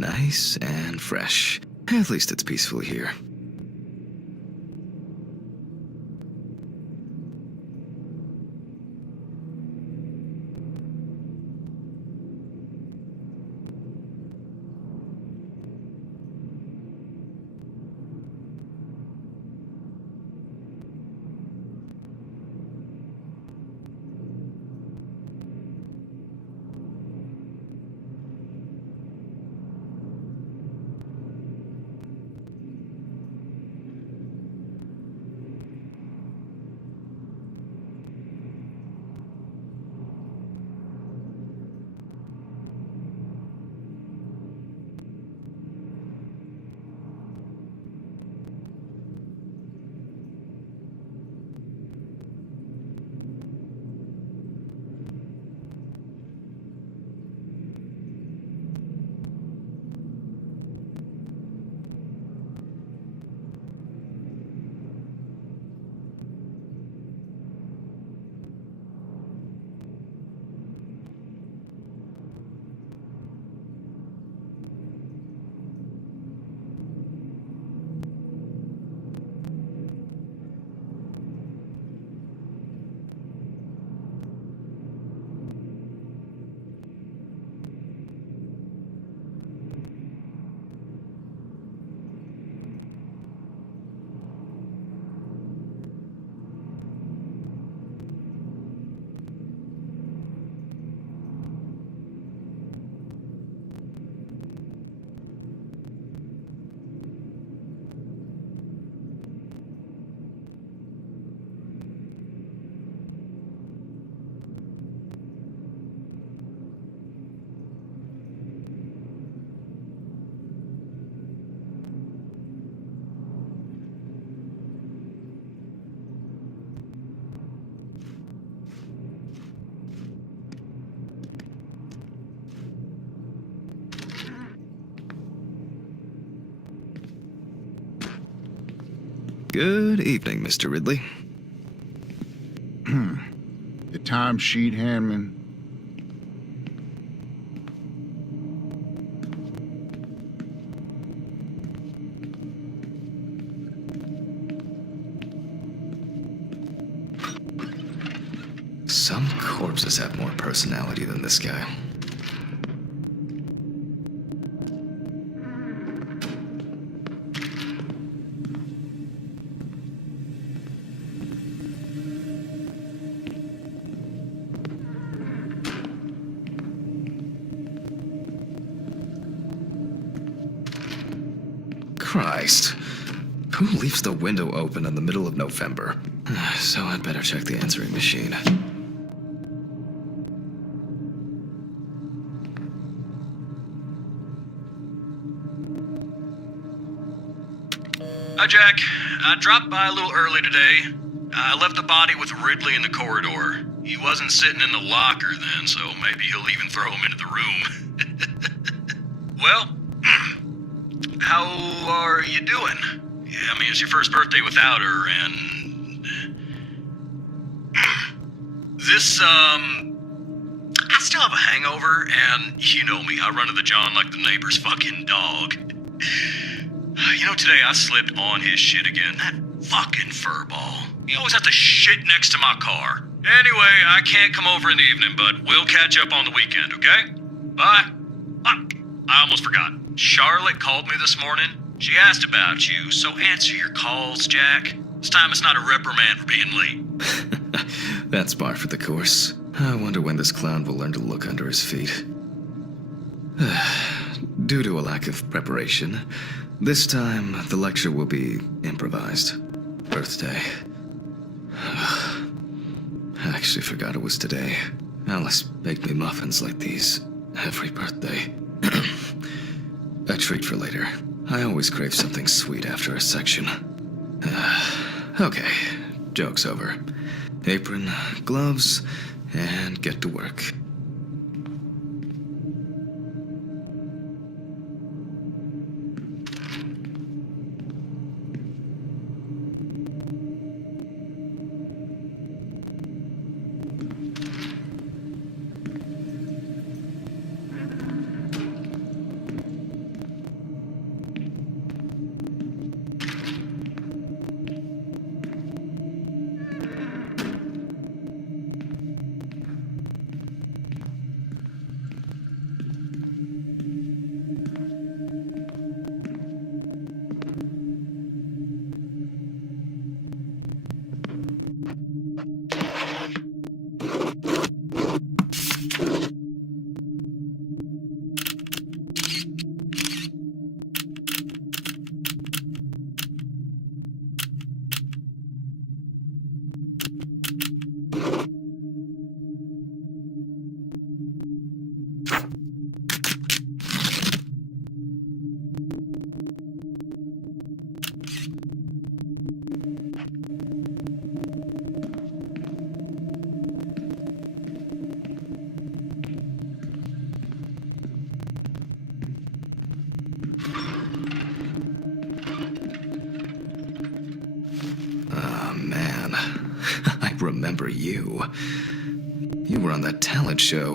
Nice and fresh. At least it's peaceful here. Good evening, Mr. Ridley. The timesheet, Handman. Some corpses have more personality than this guy. Christ. Who leaves the window open in the middle of November? So I'd better check the answering machine. Hi, Jack. I dropped by a little early today. I left the body with Ridley in the corridor. He wasn't sitting in the locker then, so maybe he'll even throw him into the room. Well, how are you doing? Yeah, I mean, it's your first birthday without her, and... I still have a hangover, and you know me, I run to the John like the neighbor's fucking dog. You know, today I slipped on his shit again. That fucking furball. He always has to shit next to my car. Anyway, I can't come over in the evening, but we'll catch up on the weekend, okay? Bye. I almost forgot. Charlotte called me this morning. She asked about you, so answer your calls, Jack. This time it's not a reprimand for being late. That's par for the course. I wonder when this clown will learn to look under his feet. Due to a lack of preparation, this time the lecture will be improvised. Birthday. I actually forgot it was today. Alice baked me muffins like these every birthday. A treat for later. I always crave something sweet after a section. Okay, joke's over. Apron, gloves, and get to work. remember you. You were on that talent show.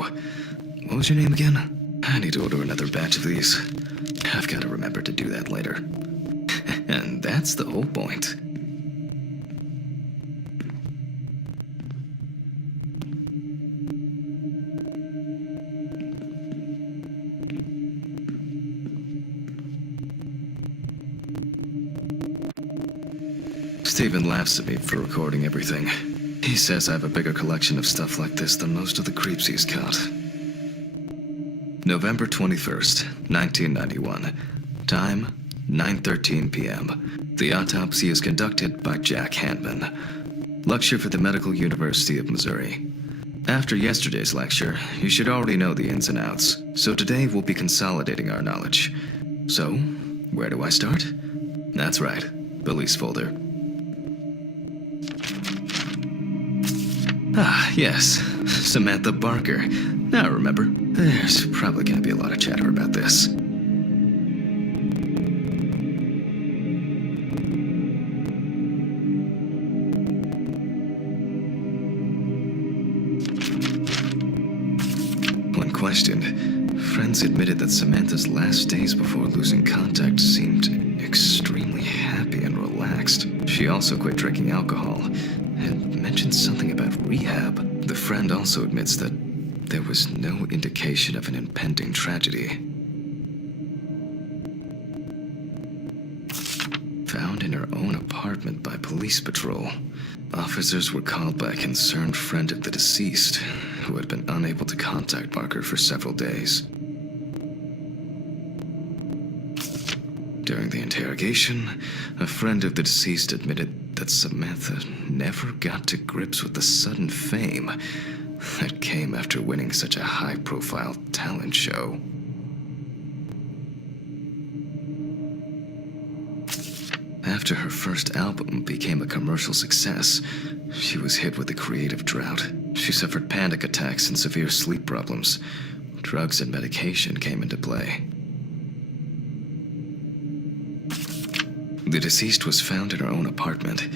What was your name again? I need to order another batch of these. I've got to remember to do that later. And that's the whole point. Steven laughs at me for recording everything. He says I have a bigger collection of stuff like this than most of the creeps he's caught. November 21st, 1991. Time, 9:13 p.m. The autopsy is conducted by Jack Hanman. Lecture for the Medical University of Missouri. After yesterday's lecture, you should already know the ins and outs, so today we'll be consolidating our knowledge. So, where do I start? That's right, police folder. Ah, yes, Samantha Barker. Now I remember. There's probably going to be a lot of chatter about this. When questioned, friends admitted that Samantha's last days before losing contact seemed extremely happy and relaxed. She also quit drinking alcohol and mentioned something about rehab. The friend also admits that there was no indication of an impending tragedy. Found in her own apartment by police patrol. Officers were called by a concerned friend of the deceased, who had been unable to contact Barker for several days. During the interrogation, a friend of the deceased admitted that Samantha never got to grips with the sudden fame that came after winning such a high-profile talent show. After her first album became a commercial success, she was hit with a creative drought. She suffered panic attacks and severe sleep problems. Drugs and medication came into play. The deceased was found in her own apartment,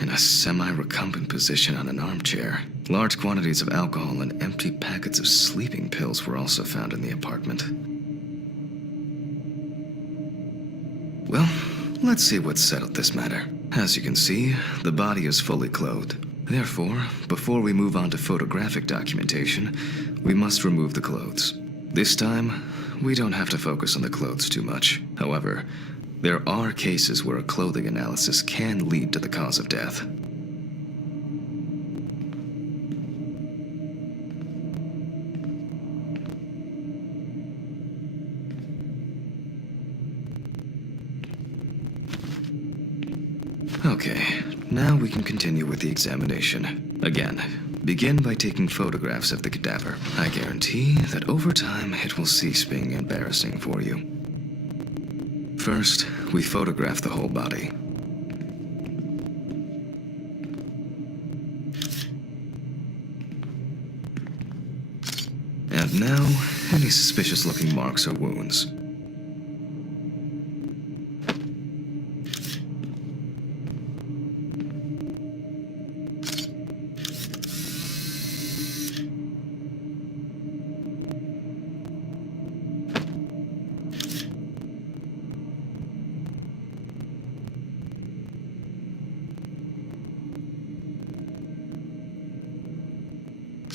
in a semi-recumbent position on an armchair. Large quantities of alcohol and empty packets of sleeping pills were also found in the apartment. Well, let's see what settled this matter. As you can see, the body is fully clothed. Therefore, before we move on to photographic documentation, we must remove the clothes. This time, we don't have to focus on the clothes too much. However, there are cases where a clothing analysis can lead to the cause of death. Okay, now we can continue with the examination. Again, begin by taking photographs of the cadaver. I guarantee that over time it will cease being embarrassing for you. First, we photograph the whole body. And now, any suspicious-looking marks or wounds.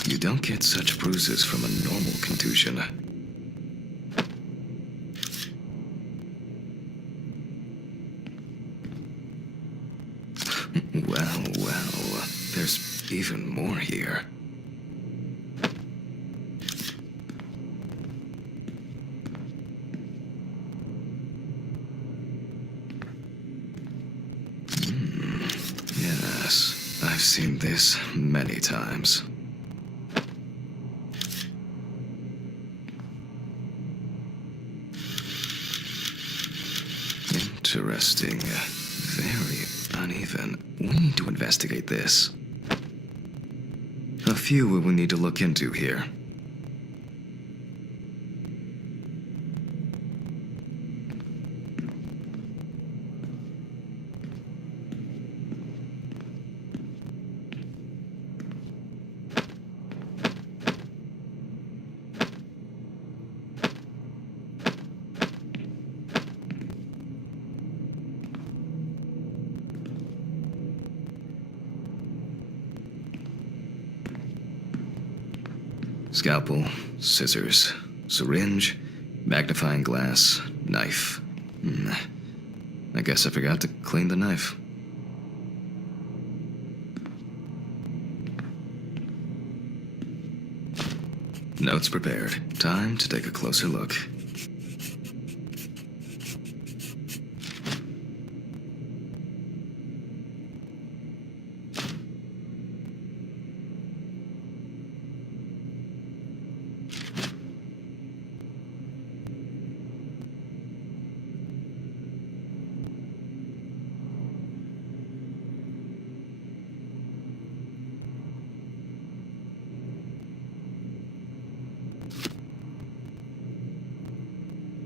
You don't get such bruises from a normal contusion. Well, there's even more here. Yes, I've seen this many times. Interesting. Very uneven. We need to investigate this. A few we will need to look into here. Scalpel, scissors, syringe, magnifying glass, knife. I guess I forgot to clean the knife. Notes prepared. Time to take a closer look.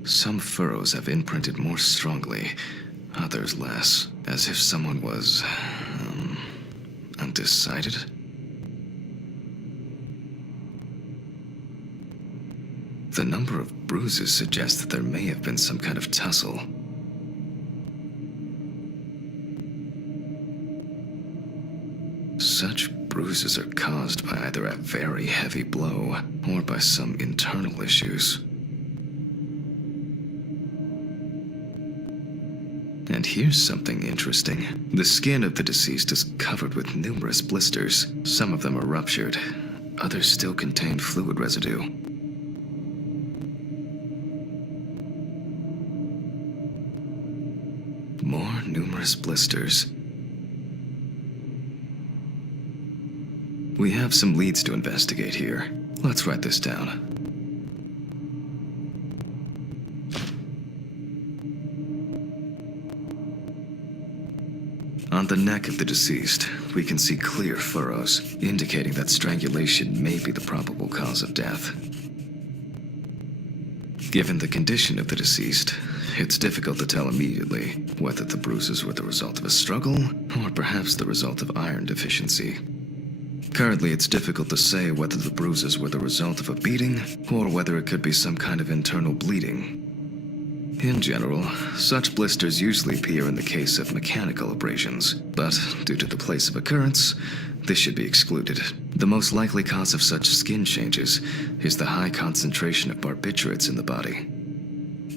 Some furrows have imprinted more strongly, others less, as if someone was, undecided. The number of bruises suggests that there may have been some kind of tussle. Such bruises are caused by either a very heavy blow or by some internal issues. And here's something interesting. The skin of the deceased is covered with numerous blisters. Some of them are ruptured. Others still contain fluid residue. More numerous blisters. We have some leads to investigate here. Let's write this down. On the neck of the deceased, we can see clear furrows, indicating that strangulation may be the probable cause of death. Given the condition of the deceased, it's difficult to tell immediately whether the bruises were the result of a struggle or perhaps the result of iron deficiency. Currently, it's difficult to say whether the bruises were the result of a beating or whether it could be some kind of internal bleeding. In general, such blisters usually appear in the case of mechanical abrasions, but due to the place of occurrence, this should be excluded. The most likely cause of such skin changes is the high concentration of barbiturates in the body.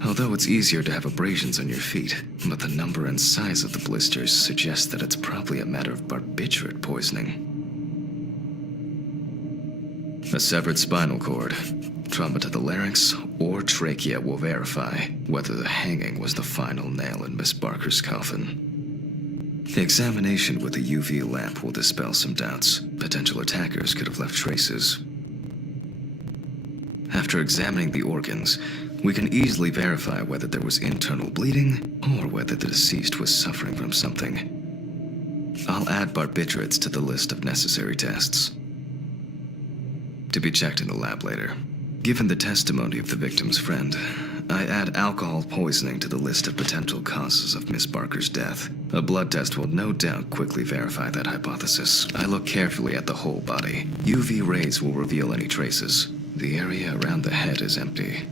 Although it's easier to have abrasions on your feet, but the number and size of the blisters suggest that it's probably a matter of barbiturate poisoning. A severed spinal cord, trauma to the larynx, or trachea will verify whether the hanging was the final nail in Miss Barker's coffin. Examination with a UV lamp will dispel some doubts. Potential attackers could have left traces. After examining the organs, we can easily verify whether there was internal bleeding or whether the deceased was suffering from something. I'll add barbiturates to the list of necessary tests, to be checked in the lab later. Given the testimony of the victim's friend, I add alcohol poisoning to the list of potential causes of Miss Barker's death. A blood test will no doubt quickly verify that hypothesis. I look carefully at the whole body. UV rays will reveal any traces. The area around the head is empty.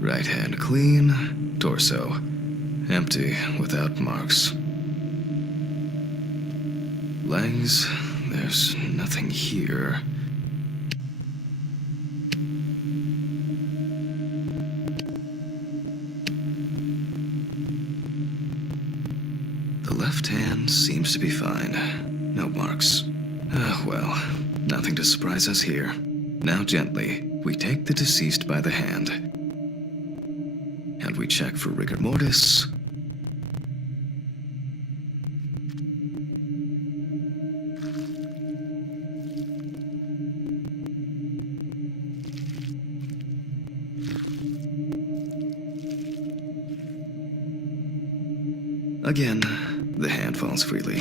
Right hand clean, torso empty without marks. Legs, there's nothing here. The left hand seems to be fine. No marks. Well, nothing to surprise us here. Now gently, we take the deceased by the hand, and we check for rigor mortis. Again, the hand falls freely.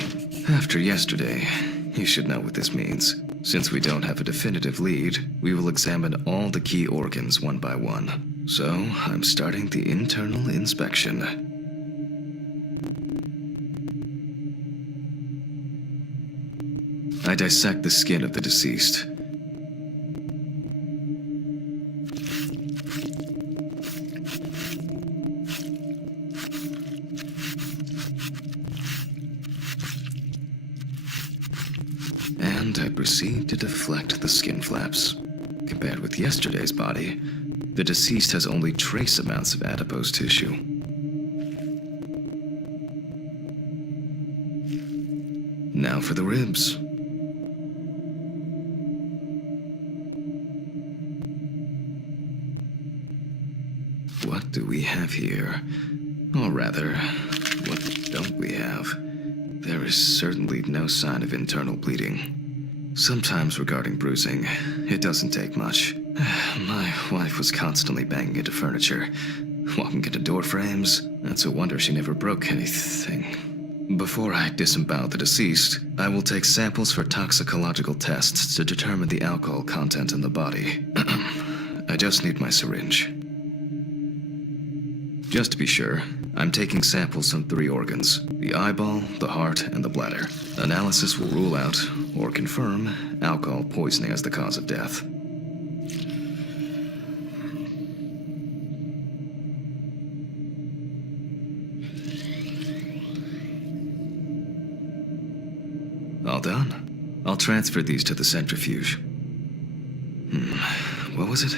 After yesterday, you should know what this means. Since we don't have a definitive lead, we will examine all the key organs one by one. So, I'm starting the internal inspection. I dissect the skin of the deceased. and I proceed to deflect the skin flaps. Compared with yesterday's body, the deceased has only trace amounts of adipose tissue. Now for the ribs. What do we have here? Or rather, what don't we have? There is certainly no sign of internal bleeding. Sometimes regarding bruising, it doesn't take much. My wife was constantly banging into furniture, walking into door frames. It's a wonder she never broke anything. Before I disembowel the deceased, I will take samples for toxicological tests to determine the alcohol content in the body. I just need my syringe. Just to be sure, I'm taking samples from 3 organs: the eyeball, the heart, and the bladder. Analysis will rule out, or confirm, alcohol poisoning as the cause of death. All done. I'll transfer these to the centrifuge. What was it?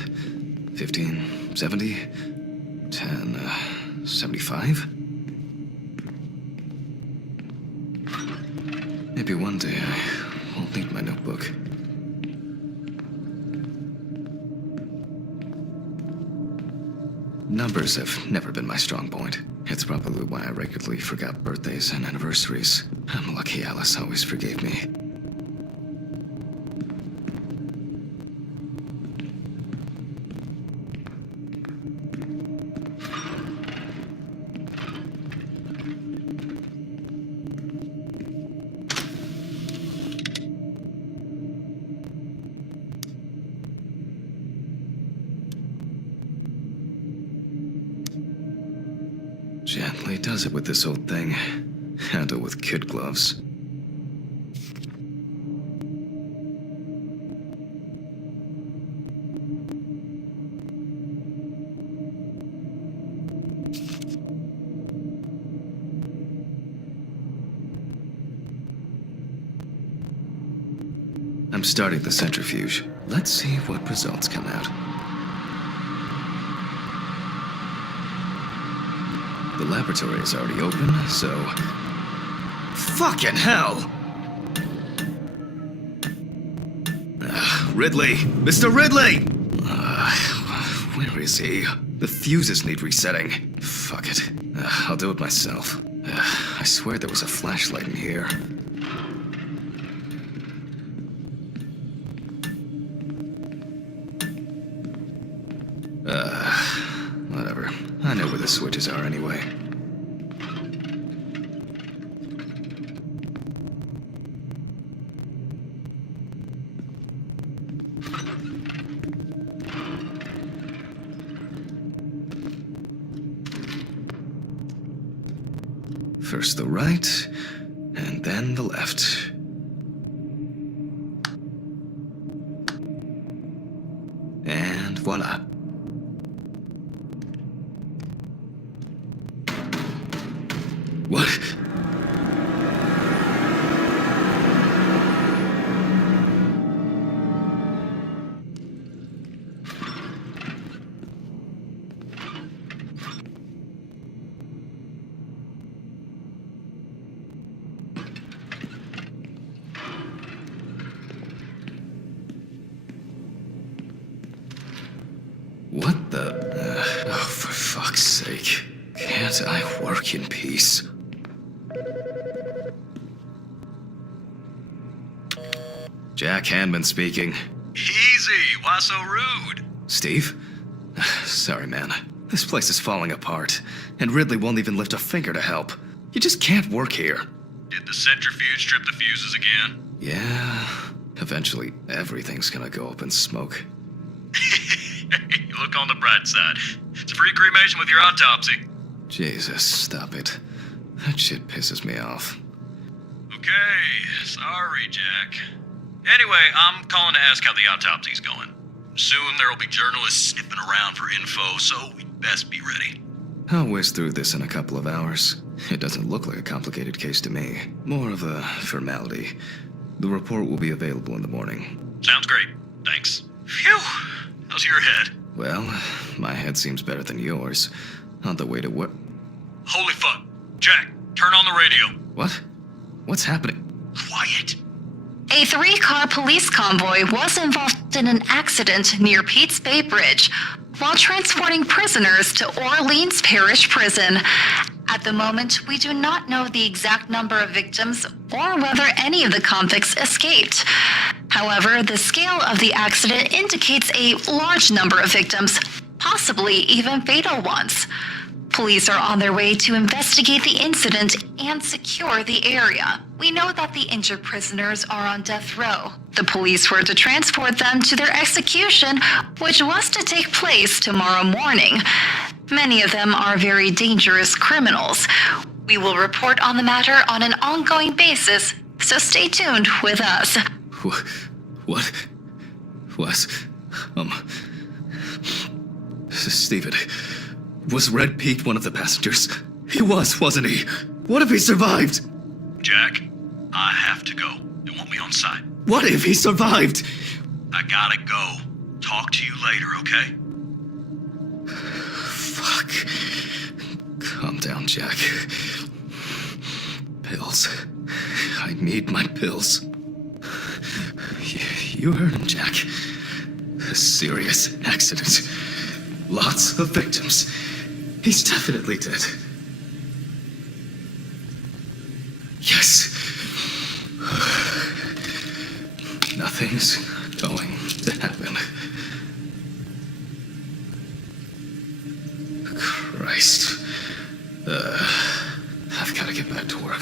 15, 70, 10, 75? Maybe one day I won't need my notebook. Numbers have never been my strong point. It's probably why I regularly forgot birthdays and anniversaries. I'm lucky Alice always forgave me. Gently does it with this old thing. Handle with kid gloves. I'm starting the centrifuge. Let's see what results come out. The laboratory is already open, so... Fucking hell! Ridley! Mr. Ridley! Where is he? The fuses need resetting. Fuck it. I'll do it myself. I swear there was a flashlight in here. Whatever. I know where the switches are anyway. First the right, and then the left. And voila. What? What the? Oh, for fuck's sake. Can't I work in peace? Jack Hanman speaking. Easy, why so rude? Steve? Sorry, man. This place is falling apart, and Ridley won't even lift a finger to help. You just can't work here. Did the centrifuge trip the fuses again? Yeah. Eventually, everything's gonna go up in smoke. Look on the bright side. It's a free cremation with your autopsy. Jesus, stop it. That shit pisses me off. Okay, sorry, Jack. Anyway, I'm calling to ask how the autopsy's going. Soon there'll be journalists sniffing around for info, so we'd best be ready. I'll whiz through this in a couple of hours. It doesn't look like a complicated case to me. More of a formality. The report will be available in the morning. Sounds great. Thanks. Phew. How's your head? Well, my head seems better than yours. On the way to work. Holy fuck. Jack, turn on the radio. What? What's happening? Quiet. A 3-car police convoy was involved in an accident near Pete's Bay Bridge while transporting prisoners to Orleans Parish Prison. At the moment, we do not know the exact number of victims or whether any of the convicts escaped. However, the scale of the accident indicates a large number of victims, possibly even fatal ones. Police are on their way to investigate the incident and secure the area. We know that the injured prisoners are on death row. The police were to transport them to their execution, which was to take place tomorrow morning. Many of them are very dangerous criminals. We will report on the matter on an ongoing basis, so stay tuned with us. What? Steven, was Red Pete one of the passengers? He was, wasn't he? What if he survived? Jack, I have to go. You want me on site? What if he survived? I gotta go. Talk to you later, okay? Fuck. Calm down, Jack. Pills. I need my pills. You heard him, Jack. A serious accident. Lots of victims. He's definitely dead. Yes. Nothing's going to happen. Christ. I've got to get back to work.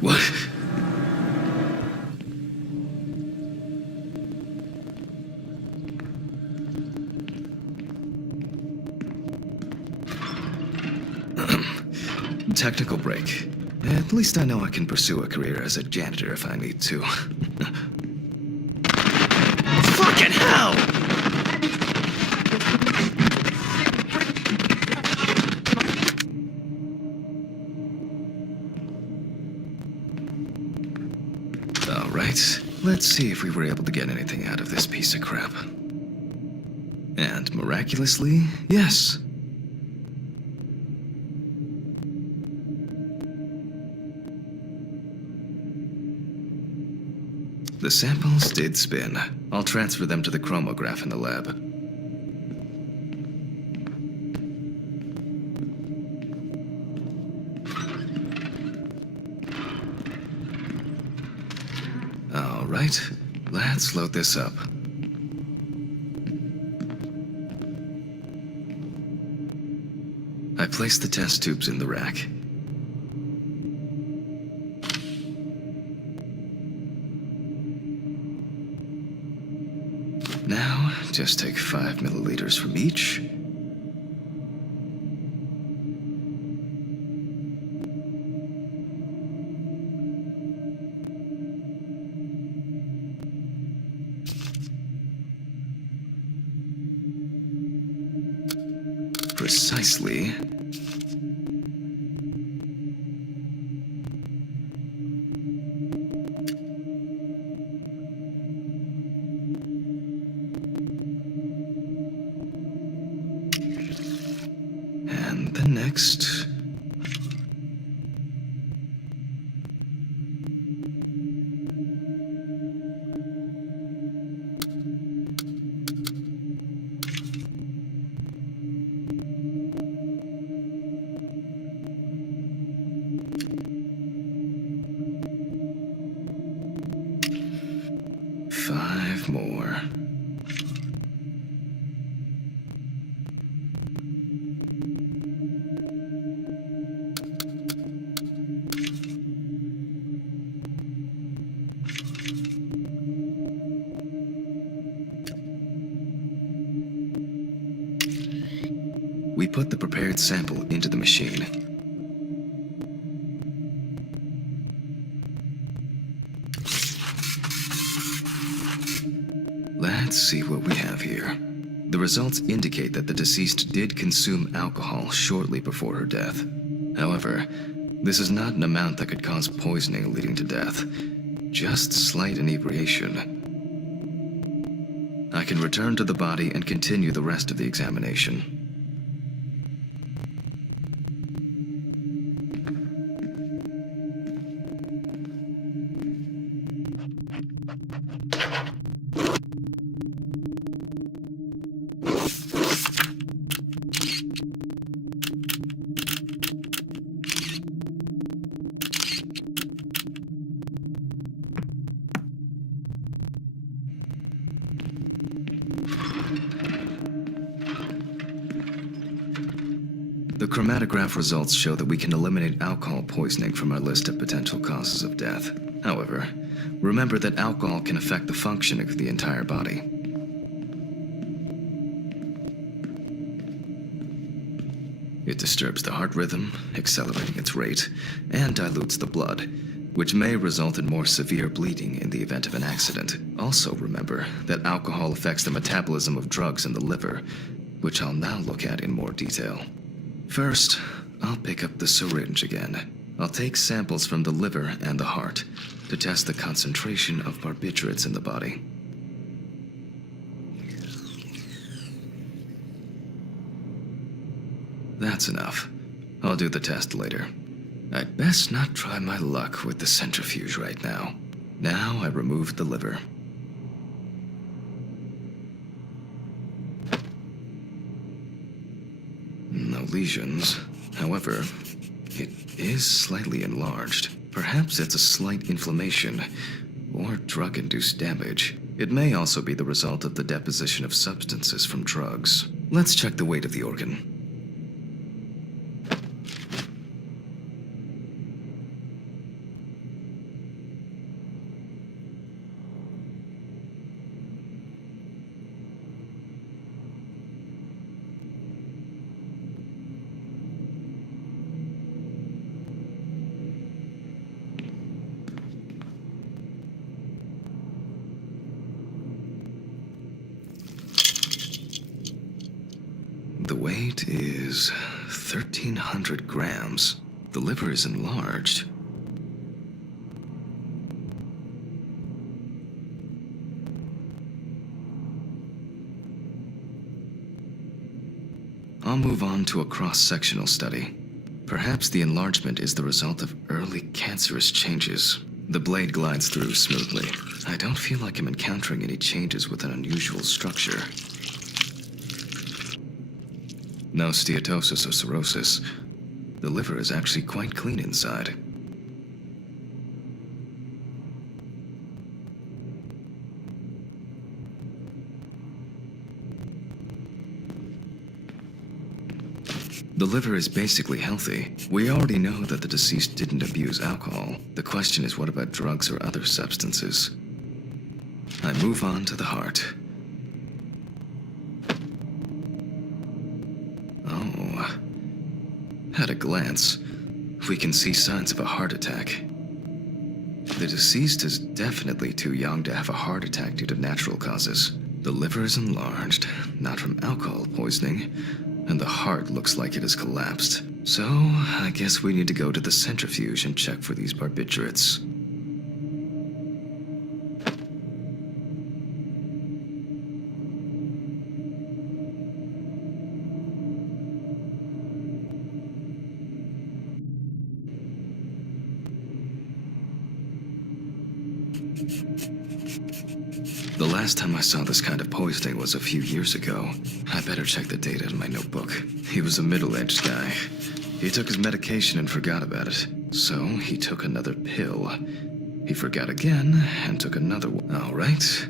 What? Technical break. At least I know I can pursue a career as a janitor if I need to. Fucking hell! Alright, let's see if we were able to get anything out of this piece of crap. And miraculously, yes. The samples did spin. I'll transfer them to the chromograph in the lab. All right, let's load this up. I placed the test tubes in the rack. Now, just take 5 milliliters from each. Precisely. And the next. Five more. We put the prepared sample into the machine. Let's see what we have here. The results indicate that the deceased did consume alcohol shortly before her death. However, this is not an amount that could cause poisoning leading to death, just slight inebriation. I can return to the body and continue the rest of the examination. The chromatograph results show that we can eliminate alcohol poisoning from our list of potential causes of death. However, remember that alcohol can affect the functioning of the entire body. It disturbs the heart rhythm, accelerating its rate, and dilutes the blood, which may result in more severe bleeding in the event of an accident. Also remember that alcohol affects the metabolism of drugs in the liver, which I'll now look at in more detail. First, I'll pick up the syringe again. I'll take samples from the liver and the heart to test the concentration of barbiturates in the body. That's enough. I'll do the test later. I'd best not try my luck with the centrifuge right now. Now I removed the liver. No lesions. However, it is slightly enlarged. Perhaps it's a slight inflammation or drug-induced damage. It may also be the result of the deposition of substances from drugs. Let's check the weight of the organ. The weight is 1,300 grams. The liver is enlarged. I'll move on to a cross-sectional study. Perhaps the enlargement is the result of early cancerous changes. The blade glides through smoothly. I don't feel like I'm encountering any changes with an unusual structure. No steatosis or cirrhosis. The liver is actually quite clean inside. The liver is basically healthy. We already know that the deceased didn't abuse alcohol. The question is, what about drugs or other substances? I move on to the heart. Oh. At a glance, we can see signs of a heart attack. The deceased is definitely too young to have a heart attack due to natural causes. The liver is enlarged, not from alcohol poisoning, and the heart looks like it has collapsed. So, I guess we need to go to the centrifuge and check for these barbiturates. The last time I saw this kind of poisoning was a few years ago. I better check the data in my notebook. He was a middle-aged guy. He took his medication and forgot about it. So he took another pill. He forgot again and took another one. All right.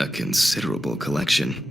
A considerable collection.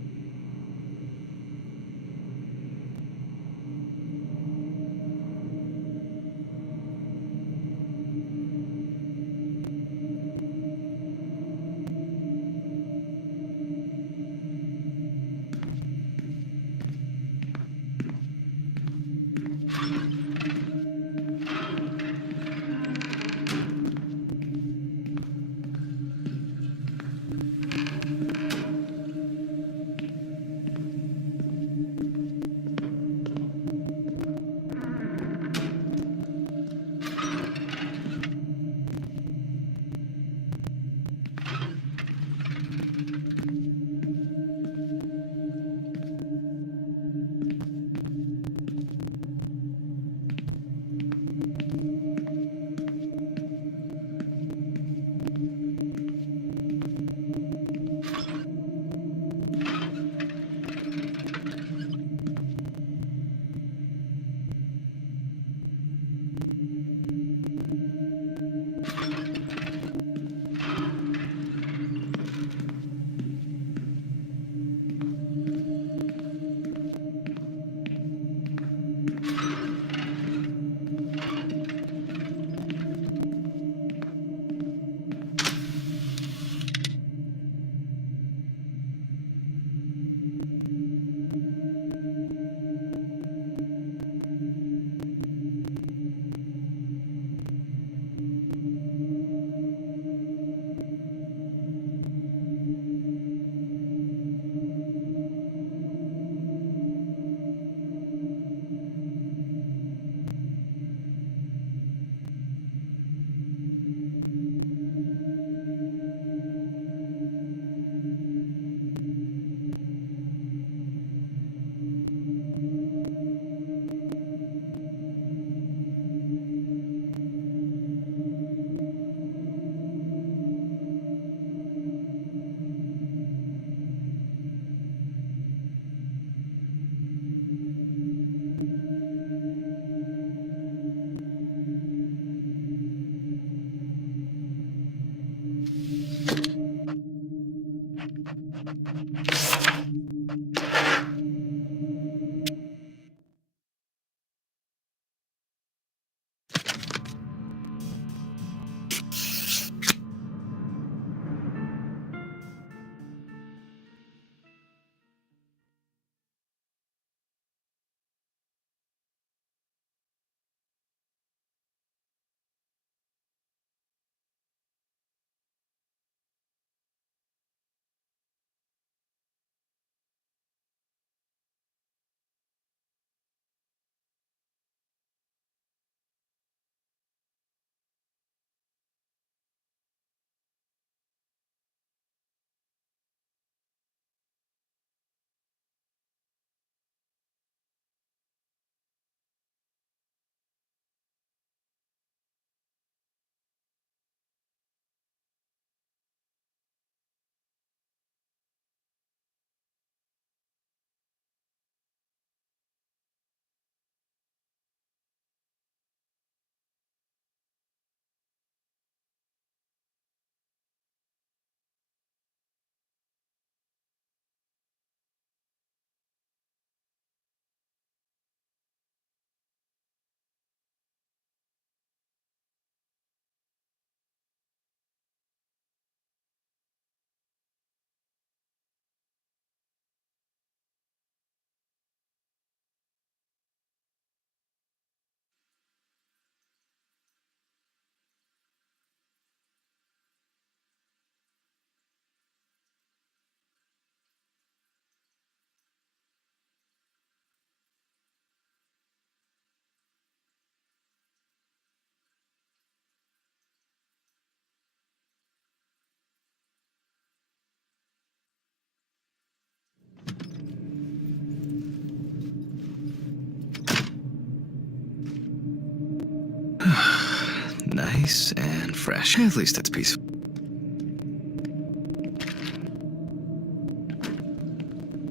Nice and fresh. At least it's peaceful.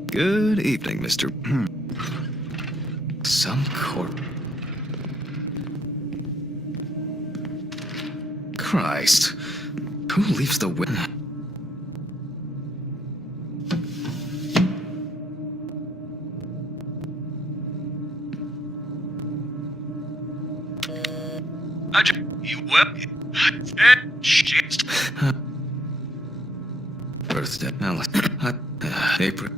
Good evening, Mr. Some corp. Christ. Who leaves the window? You wept. Shit. Birthday. Alice. April.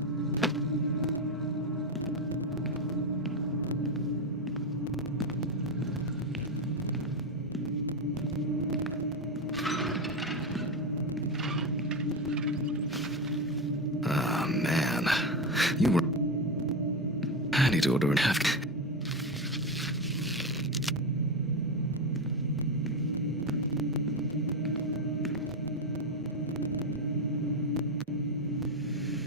Oh, man. You were... I need to order an half...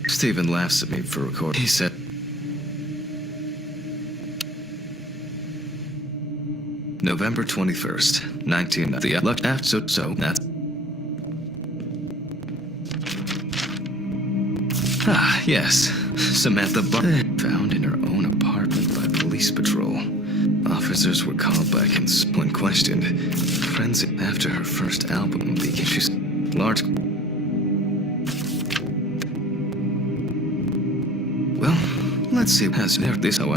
Steven laughs at me for recording. He said... November 21st, 19... The luck after so that's... Ah, yes. Samantha found in her own apartment by police patrol. Officers were called back and when questioned, friends after her first album began she's large. Well, let's see has there this how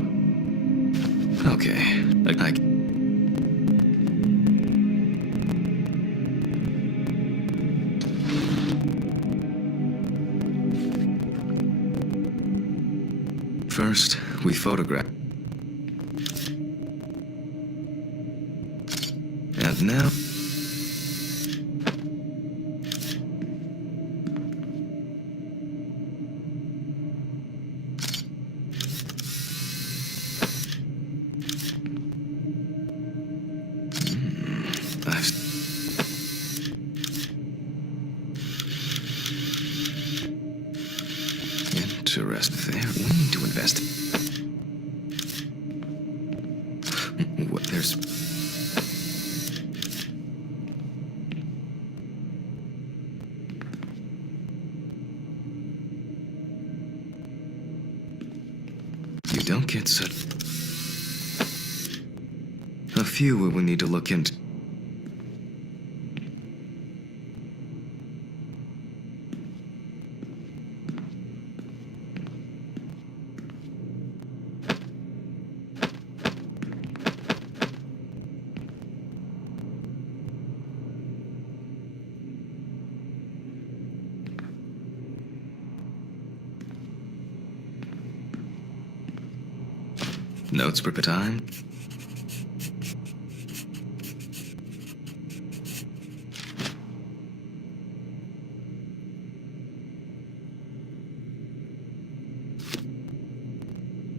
okay. I First, we photograph. And now... Interesting. There, we need to invest. What, there's... You don't get such... A few we will need to look into. Notes per time.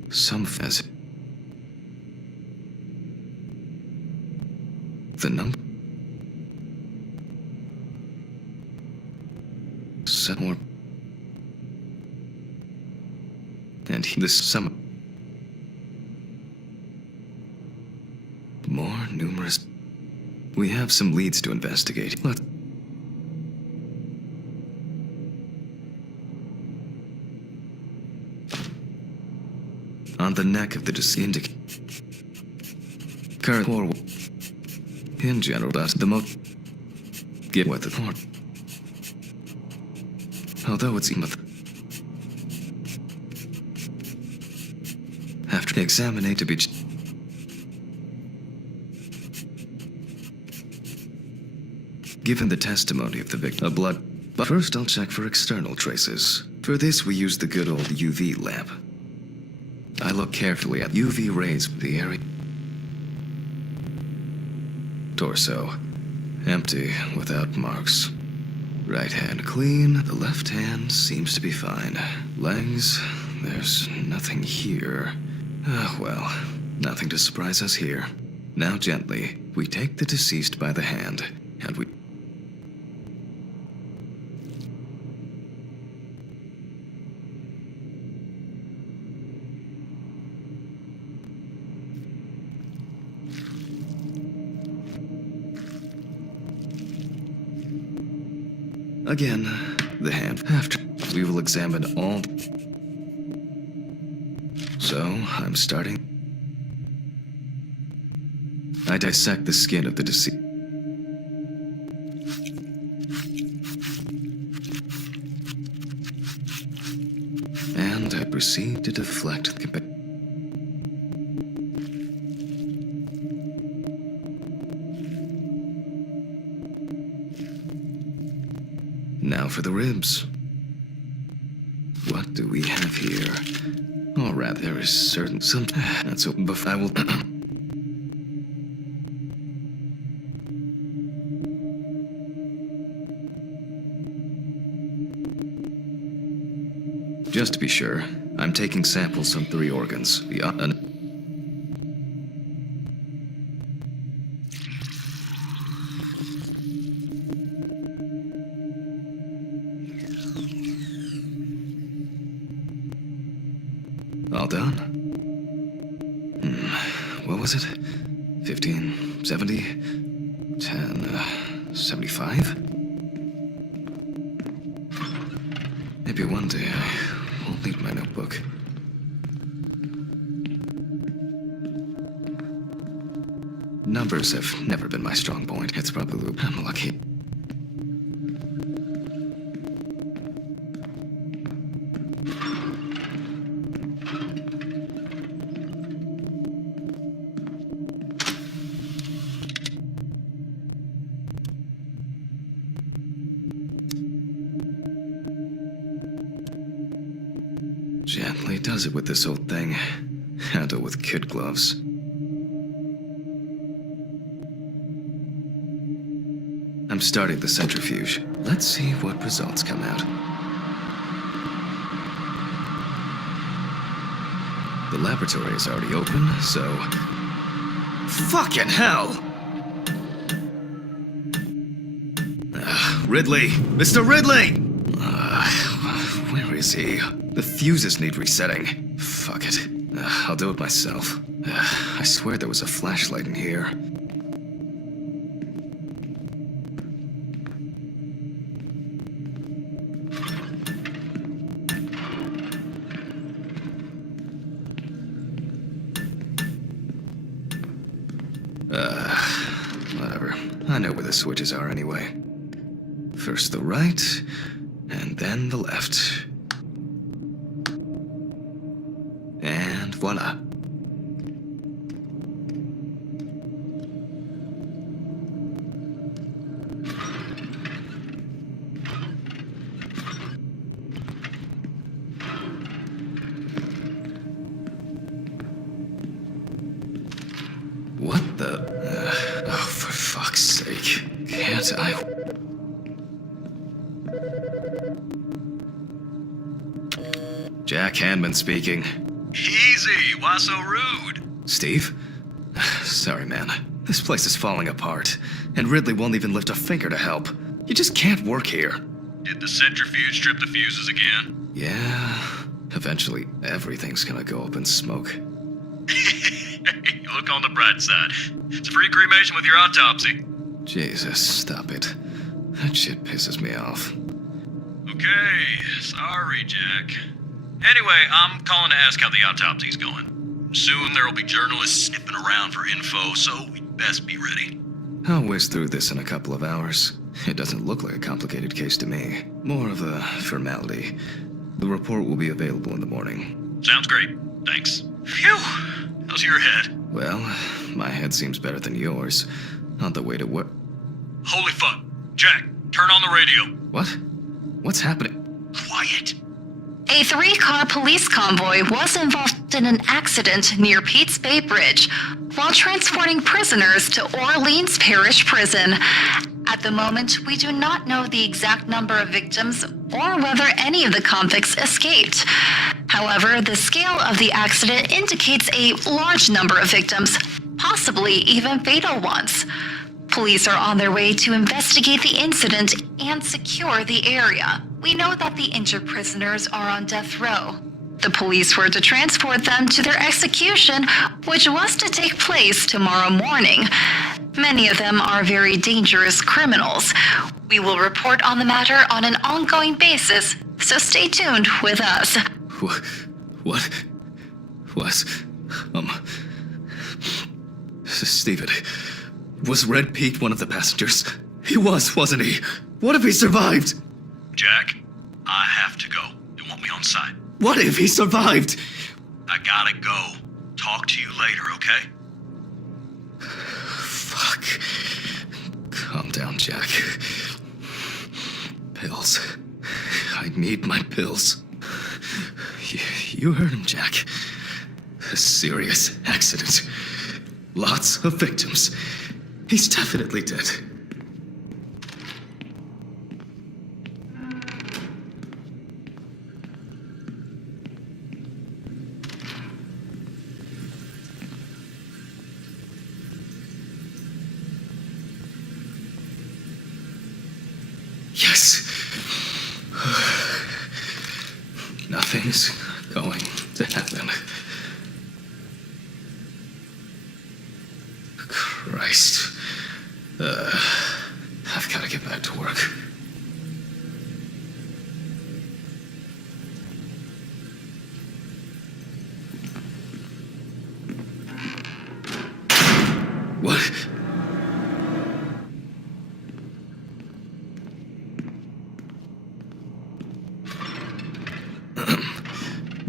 Some pheasant. The number. Set more. And this summer. More numerous. We have some leads to investigate. Let on the neck of the deceased. Current or in general, that's the most. Get with the horn. Although it's after examining to be. Given the testimony of the victim, but first I'll check for external traces. For this, we use the good old UV lamp. I look carefully at UV rays of the area. Torso, empty, without marks. Right hand clean, the left hand seems to be fine. Legs, there's nothing here. Well, nothing to surprise us here. Now gently, we take the deceased by the hand, and we... Again, the hand. After we will examine all. So, I'm starting. I dissect the skin of the deceased. And I proceed to deflect the Now for the ribs. What do we have here? All right, there is certain some. That's open, but I will. Just to be sure, I'm taking samples from 3 organs. All done. What was it? 15, 70, 10, 75? Maybe one day I won't need my notebook. Numbers have never been my strong point. It's probably I'm lucky. Gently does it with this old thing. Handle with kid gloves. I'm starting the centrifuge. Let's see what results come out. The laboratory is already open, so... Fucking hell! Ridley! Mr. Ridley! Where is he? The fuses need resetting. Fuck it. I'll do it myself. I swear there was a flashlight in here. Whatever. I know where the switches are anyway. First the right, and then the left. And voila. What the? Oh, for fuck's sake. Can't I? Jack Hanman speaking. Easy, why so rude? Steve? Sorry, man. This place is falling apart, and Ridley won't even lift a finger to help. You just can't work here. Did the centrifuge strip the fuses again? Yeah. Eventually, everything's gonna go up in smoke. Look on the bright side. It's a free cremation with your autopsy. Jesus, stop it. That shit pisses me off. Okay, sorry, Jack. Anyway, I'm calling to ask how the autopsy's going. Soon there'll be journalists sniffing around for info, so we'd best be ready. I'll whiz through this in a couple of hours. It doesn't look like a complicated case to me. More of a formality. The report will be available in the morning. Sounds great. Thanks. Phew! How's your head? Well, my head seems better than yours. On the way to work. Holy fuck. Jack, turn on the radio. What? What's happening? Quiet. A 3-car police convoy was involved in an accident near Pete's Bay Bridge while transporting prisoners to Orleans Parish Prison. At the moment, we do not know the exact number of victims or whether any of the convicts escaped. However, the scale of the accident indicates a large number of victims, possibly even fatal ones. Police are on their way to investigate the incident and secure the area. We know that the injured prisoners are on death row. The police were to transport them to their execution, which was to take place tomorrow morning. Many of them are very dangerous criminals. We will report on the matter on an ongoing basis, so stay tuned with us. What was, Steven, was Red Pete one of the passengers? He was, wasn't he? What if he survived? Jack, I have to go. You want me on site? What if he survived? I gotta go. Talk to you later, okay? Fuck. Calm down, Jack. Pills. I need my pills. You heard him, Jack. A serious accident. Lots of victims. He's definitely dead. Yes. Nothing's going to happen. Christ. I've got to get back to work. What?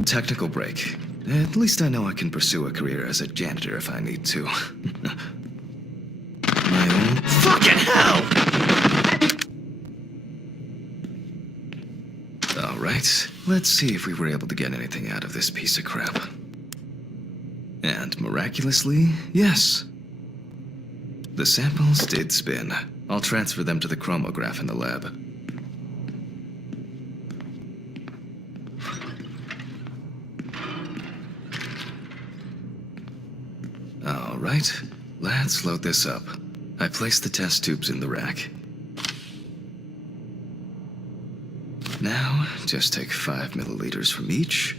Technical break. At least I know I can pursue a career as a janitor if I need to. My own fucking hell! Alright, let's see if we were able to get anything out of this piece of crap. And miraculously, yes. The samples did spin. I'll transfer them to the chromograph in the lab. Alright, let's load this up. I placed the test tubes in the rack. Now, just take 5 milliliters from each.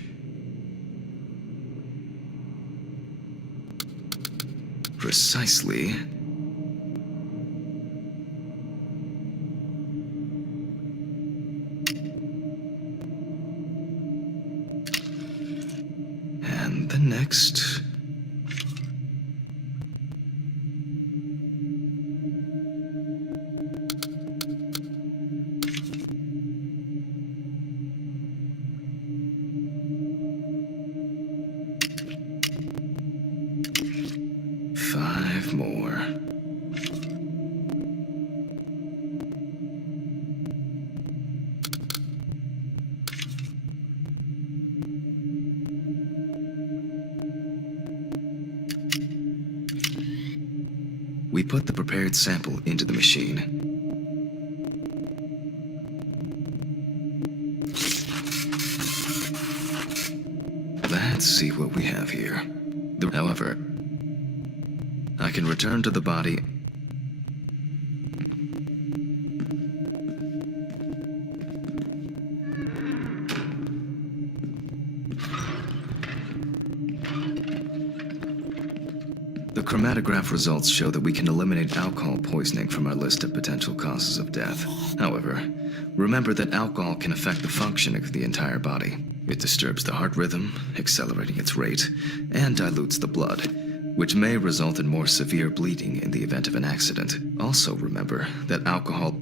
Precisely. And the next. More. We put the prepared sample into the machine. Let's see what we have here. However, I can return to the body. The chromatograph results show that we can eliminate alcohol poisoning from our list of potential causes of death. However, remember that alcohol can affect the functioning of the entire body. It disturbs the heart rhythm, accelerating its rate, and dilutes the blood, which may result in more severe bleeding in the event of an accident. Also remember that alcohol...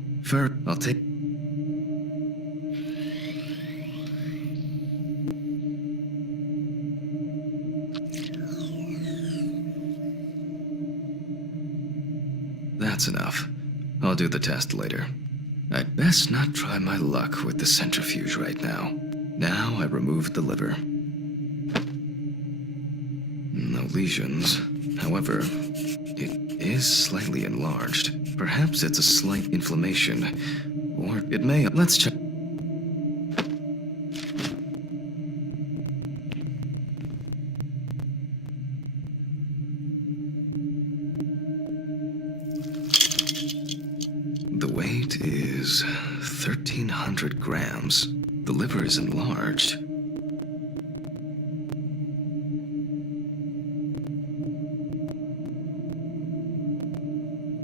I'll take... That's enough. I'll do the test later. I'd best not try my luck with the centrifuge right now. Now I removed the liver. No lesions. However, it is slightly enlarged. Perhaps it's a slight inflammation. Or it may... Let's check... The weight is 1,300 grams. The liver is enlarged.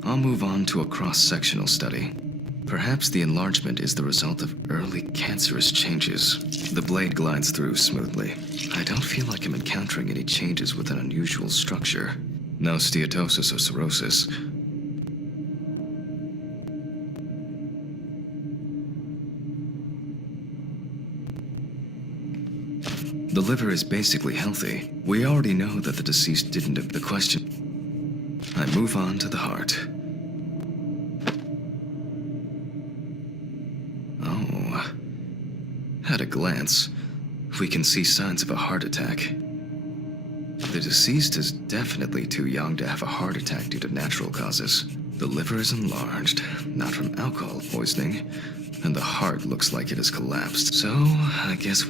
I'll move on to a cross-sectional study. Perhaps the enlargement is the result of early cancerous changes. The blade glides through smoothly. I don't feel like I'm encountering any changes with an unusual structure. No steatosis or cirrhosis. The liver is basically healthy. We already know that the deceased didn't have the question. I move on to the heart. Oh. At a glance, we can see signs of a heart attack. The deceased is definitely too young to have a heart attack due to natural causes. The liver is enlarged, not from alcohol poisoning, and the heart looks like it has collapsed. So, I guess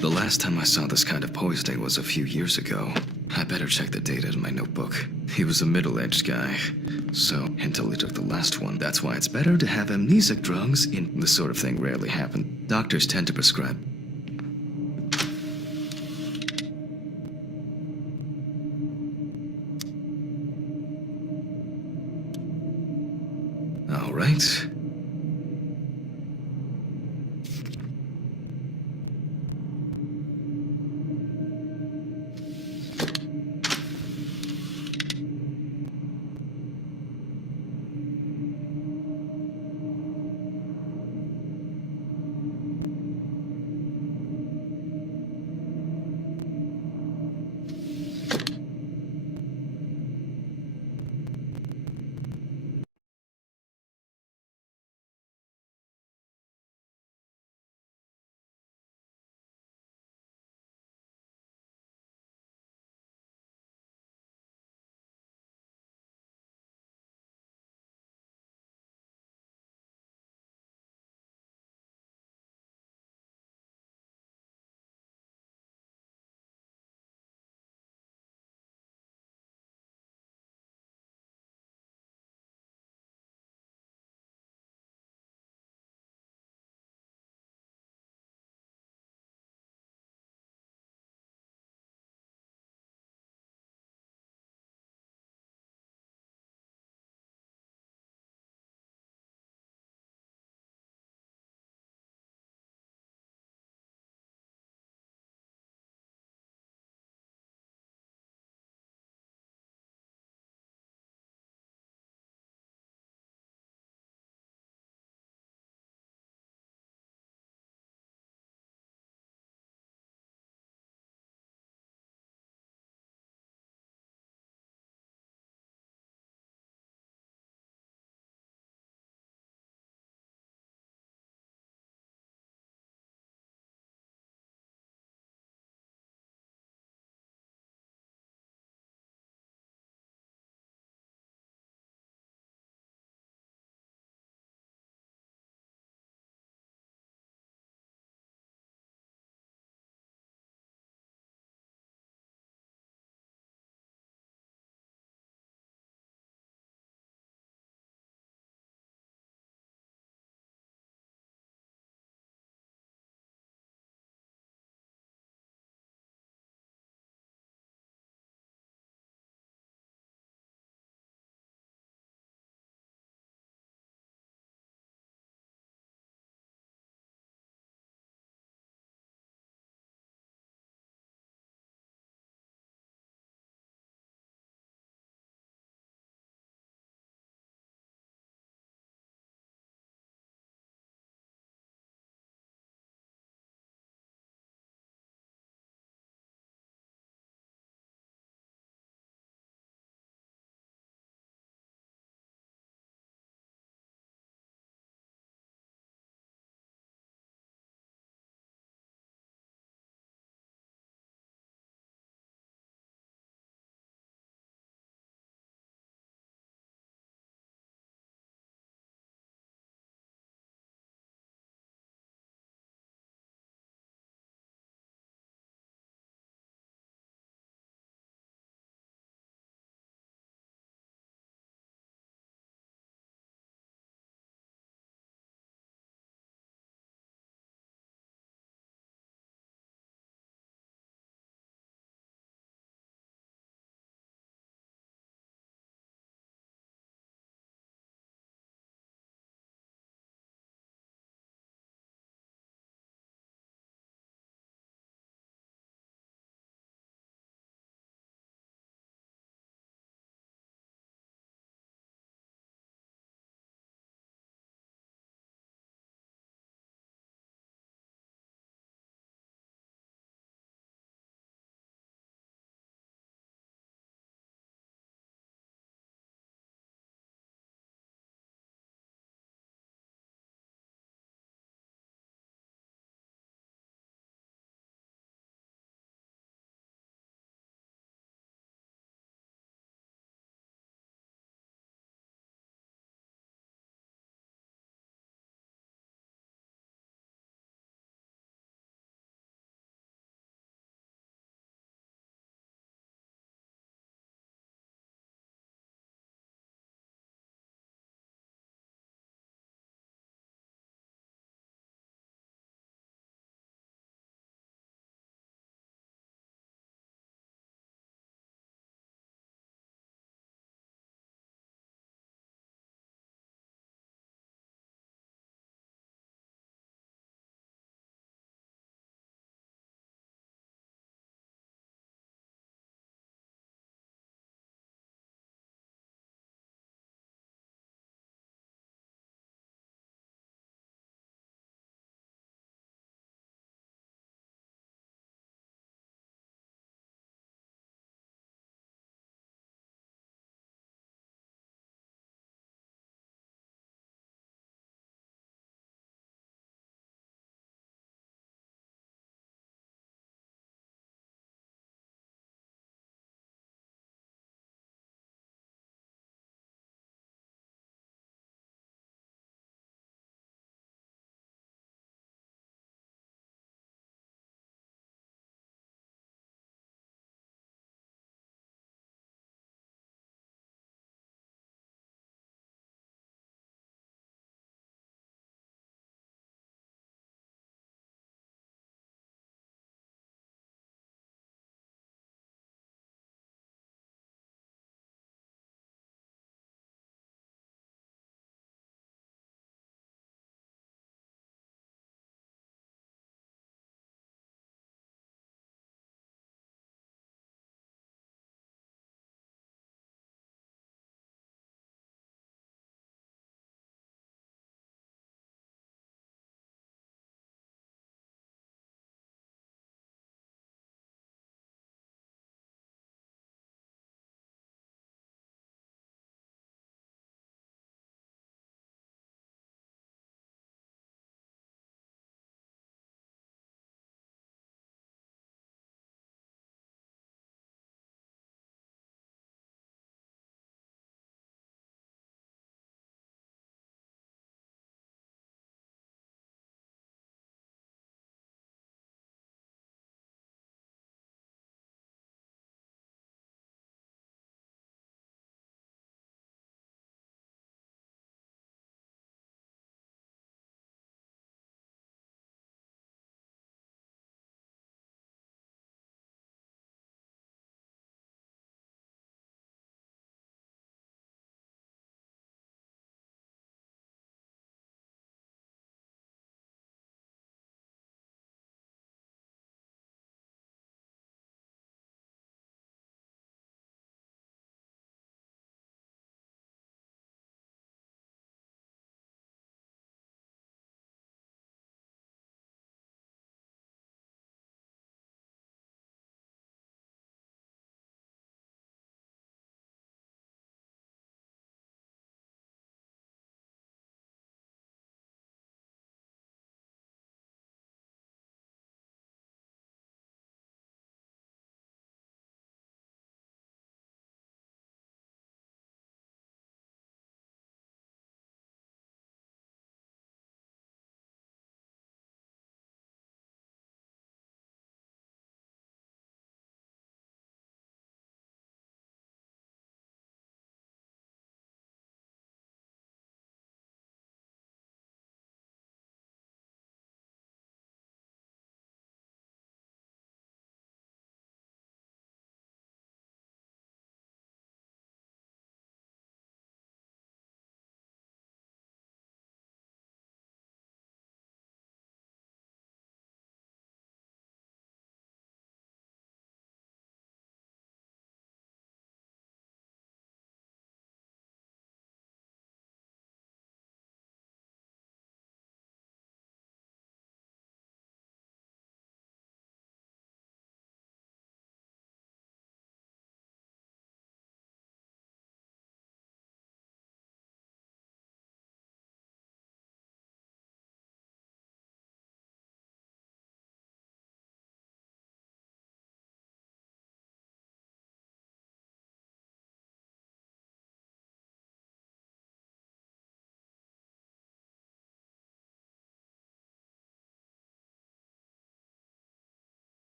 The last time I saw this kind of poisoning was a few years ago. I better check the data in my notebook. He was a middle-aged guy, so until he took the last one. That's why it's better to have amnesic drugs in this sort of thing rarely happen. Doctors tend to prescribe. All right.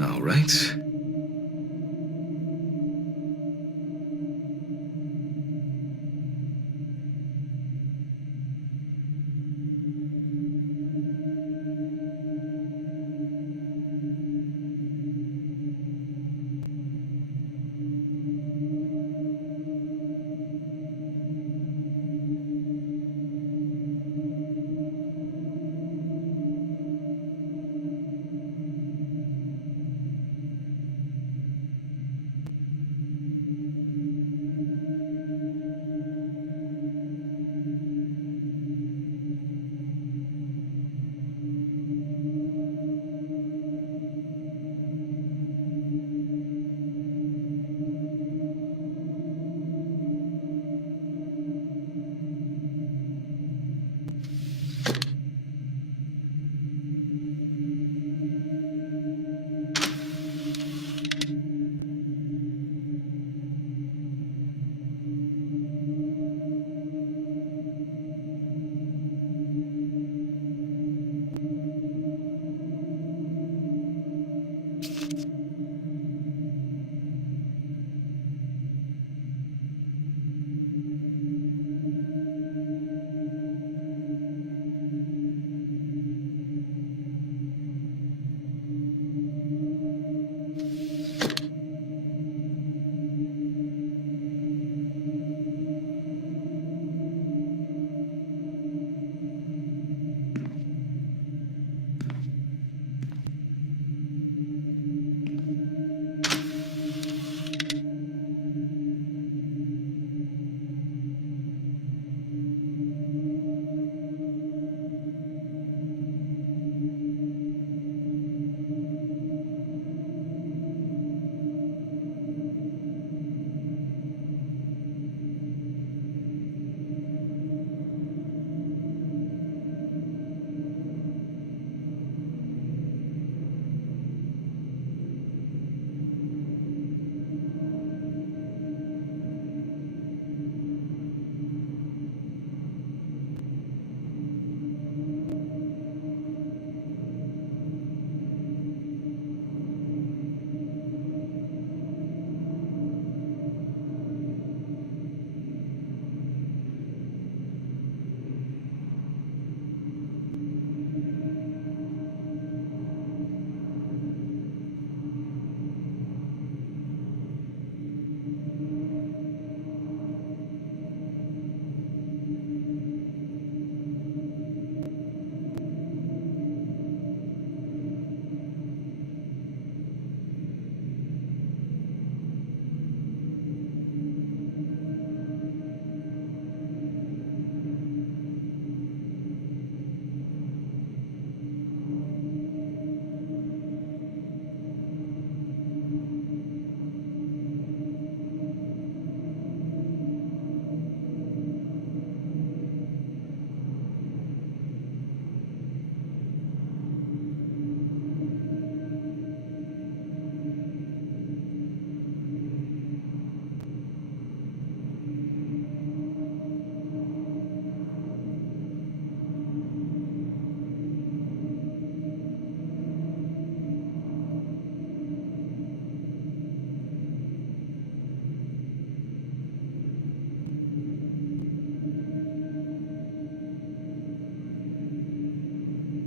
All right.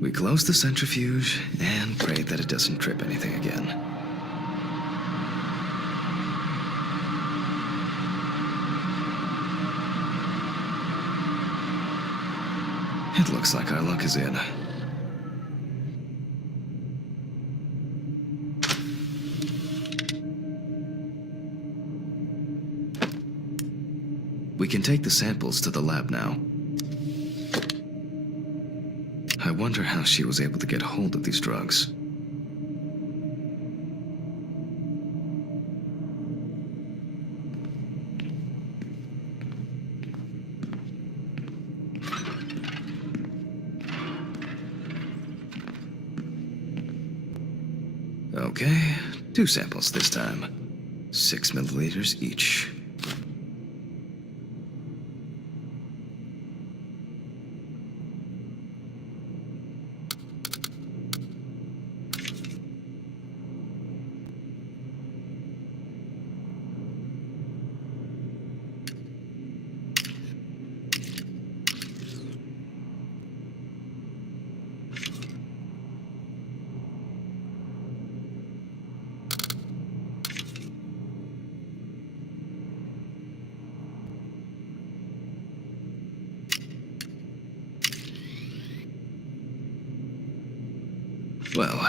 We close the centrifuge and pray that it doesn't trip anything again. It looks like our luck is in. We can take the samples to the lab now. I wonder how she was able to get hold of these drugs. Okay, 2 samples this time. 6 milliliters each. Well,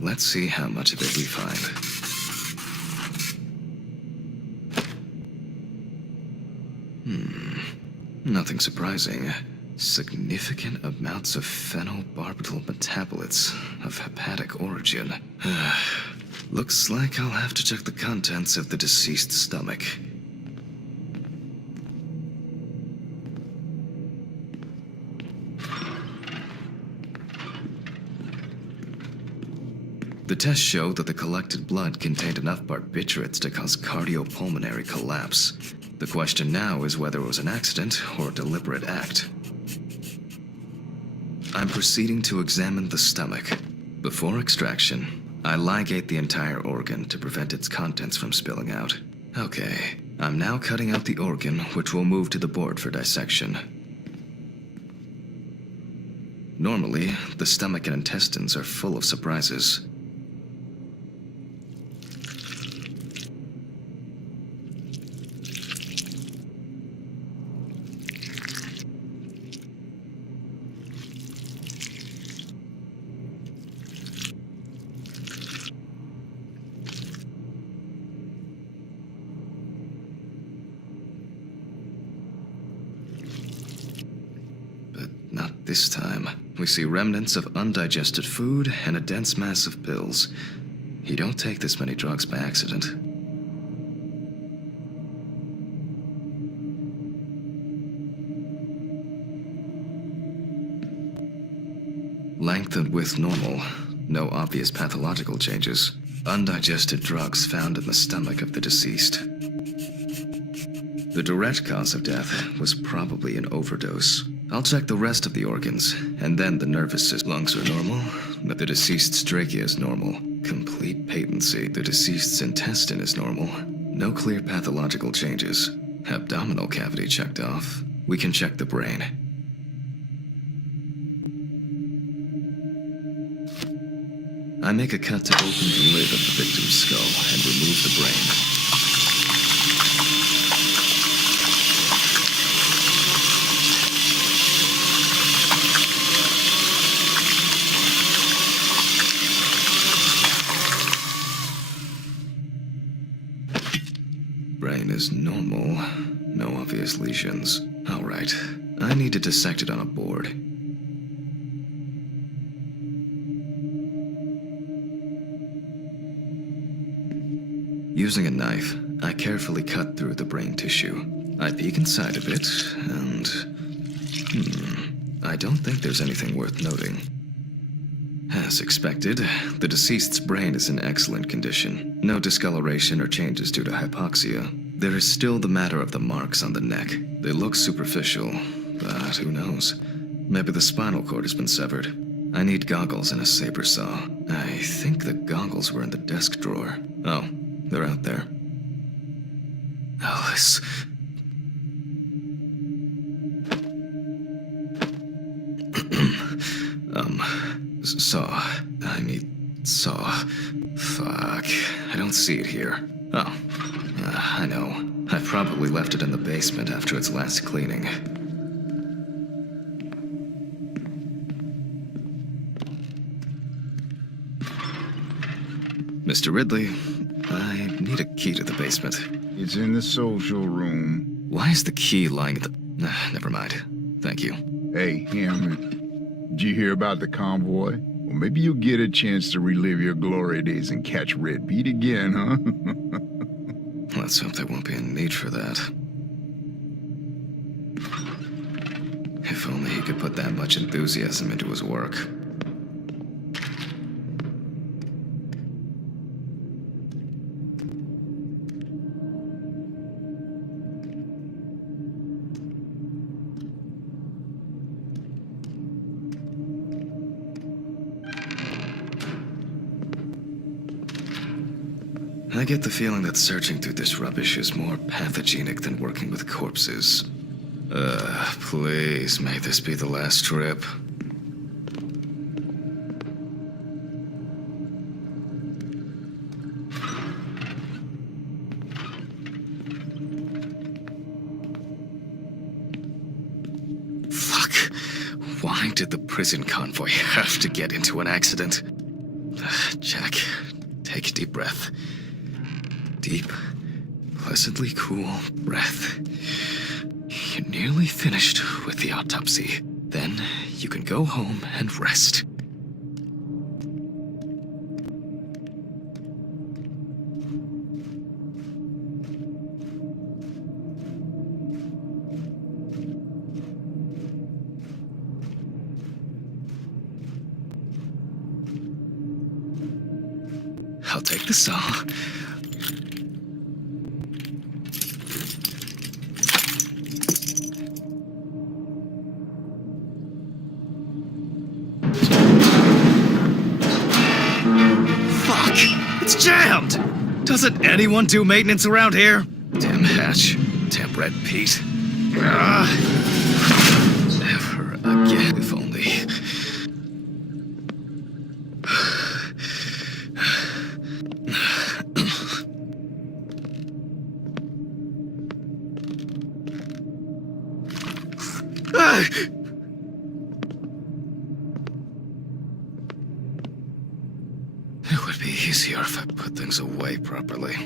let's see how much of it we find. Nothing surprising. Significant amounts of phenobarbital metabolites of hepatic origin. Looks like I'll have to check the contents of the deceased's stomach. The tests showed that the collected blood contained enough barbiturates to cause cardiopulmonary collapse. The question now is whether it was an accident or a deliberate act. I'm proceeding to examine the stomach. Before extraction, I ligate the entire organ to prevent its contents from spilling out. Okay, I'm now cutting out the organ, which will move to the board for dissection. Normally, the stomach and intestines are full of surprises. Not this time. We see remnants of undigested food and a dense mass of pills. You don't take this many drugs by accident. Length and width normal. No obvious pathological changes. Undigested drugs found in the stomach of the deceased. The direct cause of death was probably an overdose. I'll check the rest of the organs, and then the nervous system. Lungs are normal. The deceased's trachea is normal. Complete patency. The deceased's intestine is normal. No clear pathological changes. Abdominal cavity checked off. We can check the brain. I make a cut to open the lid of the victim's skull and remove the brain. Brain is normal. No obvious lesions. All right. I need to dissect it on a board. Using a knife, I carefully cut through the brain tissue. I peek inside of it, and... I don't think there's anything worth noting. As expected, the deceased's brain is in excellent condition. No discoloration or changes due to hypoxia. There is still the matter of the marks on the neck. They look superficial, but who knows? Maybe the spinal cord has been severed. I need goggles and a saber saw. I think the goggles were in the desk drawer. Oh, they're out there. Alice. Saw. I need saw. Fuck. I don't see it here. Oh. I know. I probably left it in the basement after its last cleaning. Mr. Ridley, I need a key to the basement. It's in the social room. Why is the key lying at the... never mind. Thank you. Hey, Hammond. Did you hear about the convoy? Well, maybe you'll get a chance to relive your glory days and catch Red Beat again, huh? Let's hope there won't be a need for that. If only he could put that much enthusiasm into his work. I get the feeling that searching through this rubbish is more pathogenic than working with corpses. Please, may this be the last trip. Fuck. Why did the prison convoy have to get into an accident? Jack, take a deep breath. Deep, pleasantly cool breath. You're nearly finished with the autopsy. Then you can go home and rest. I'll take the saw. Fuck! It's jammed! Doesn't anyone do maintenance around here? Damn hatch. Damn red Pete. Never again, if only. It would be easier if I put things away properly.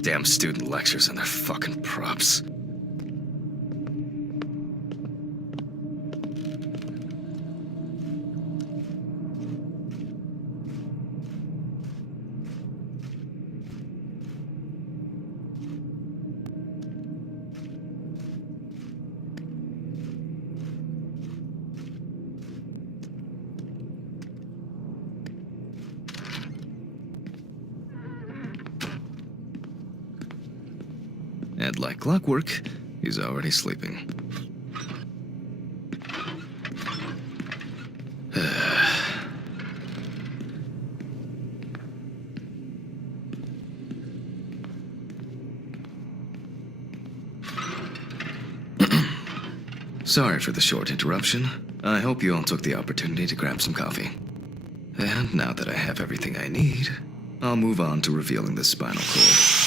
Damn student lectures and their fucking props. And like clockwork, he's already sleeping. Sorry for the short interruption. I hope you all took the opportunity to grab some coffee. And now that I have everything I need, I'll move on to revealing the spinal cord.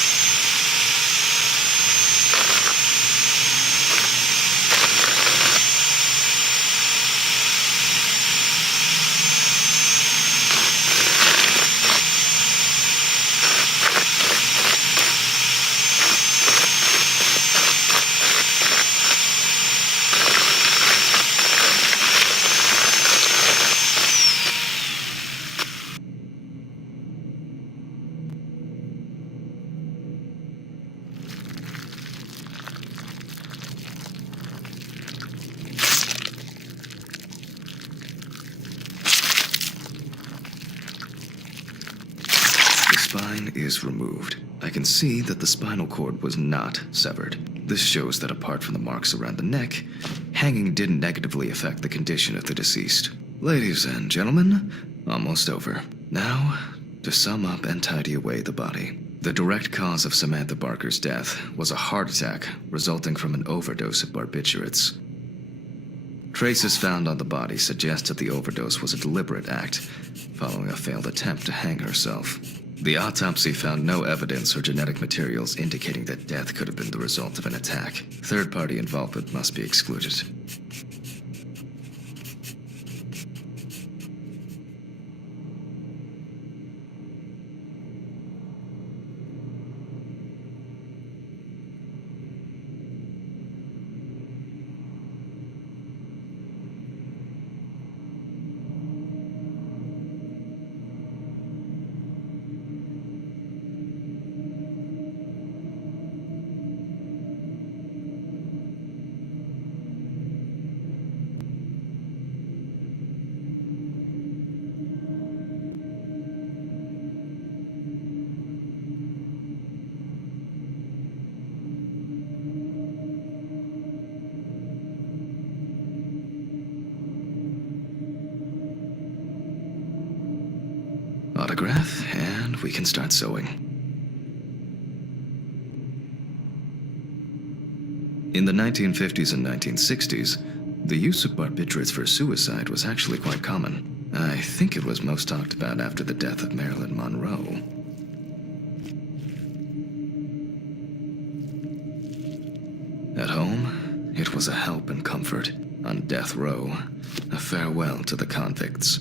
Spine is removed. I can see that the spinal cord was not severed. This shows that apart from the marks around the neck, hanging didn't negatively affect the condition of the deceased. Ladies and gentlemen, almost over. Now, to sum up and tidy away the body. The direct cause of Samantha Barker's death was a heart attack resulting from an overdose of barbiturates. Traces found on the body suggest that the overdose was a deliberate act, following a failed attempt to hang herself. The autopsy found no evidence or genetic materials indicating that death could have been the result of an attack. Third-party involvement must be excluded. Autograph, and we can start sewing. In the 1950s and 1960s, the use of barbiturates for suicide was actually quite common. I think it was most talked about after the death of Marilyn Monroe. At home, it was a help and comfort. On death row, a farewell to the convicts.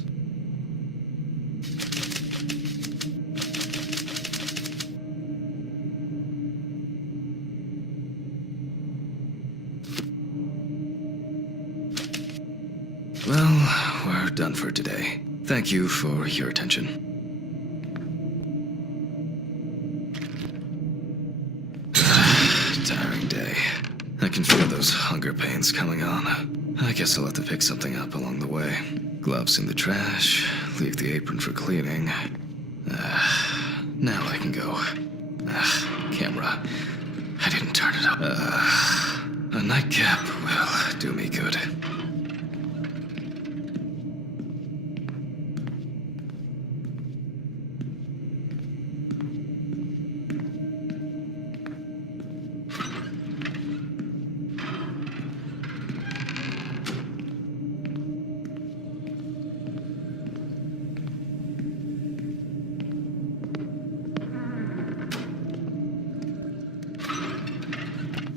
Well, we're done for today. Thank you for your attention. Tiring day. I can feel those hunger pains coming on. I guess I'll have to pick something up along the way. Gloves in the trash, leave the apron for cleaning. Now I can go. Camera. I didn't turn it up. A nightcap will do me good.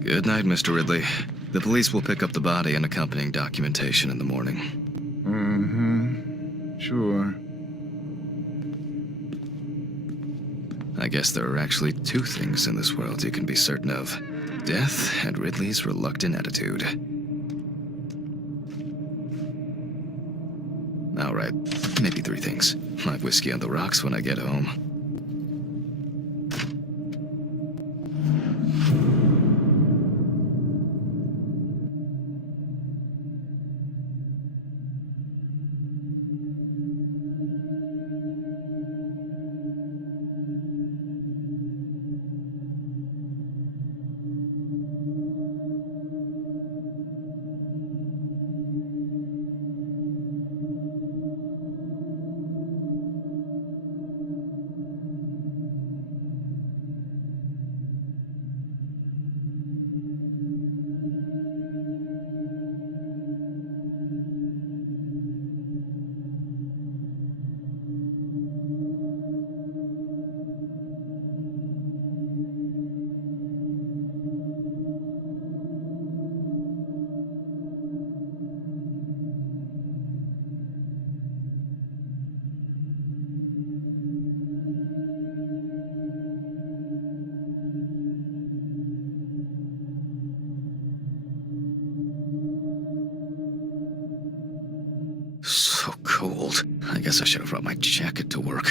Good night, Mr. Ridley. The police will pick up the body and accompanying documentation in the morning. Sure. I guess there are actually two things in this world you can be certain of. Death and Ridley's reluctant attitude. All right, maybe three things. My whiskey on the rocks when I get home. So cold. I guess I should have brought my jacket to work.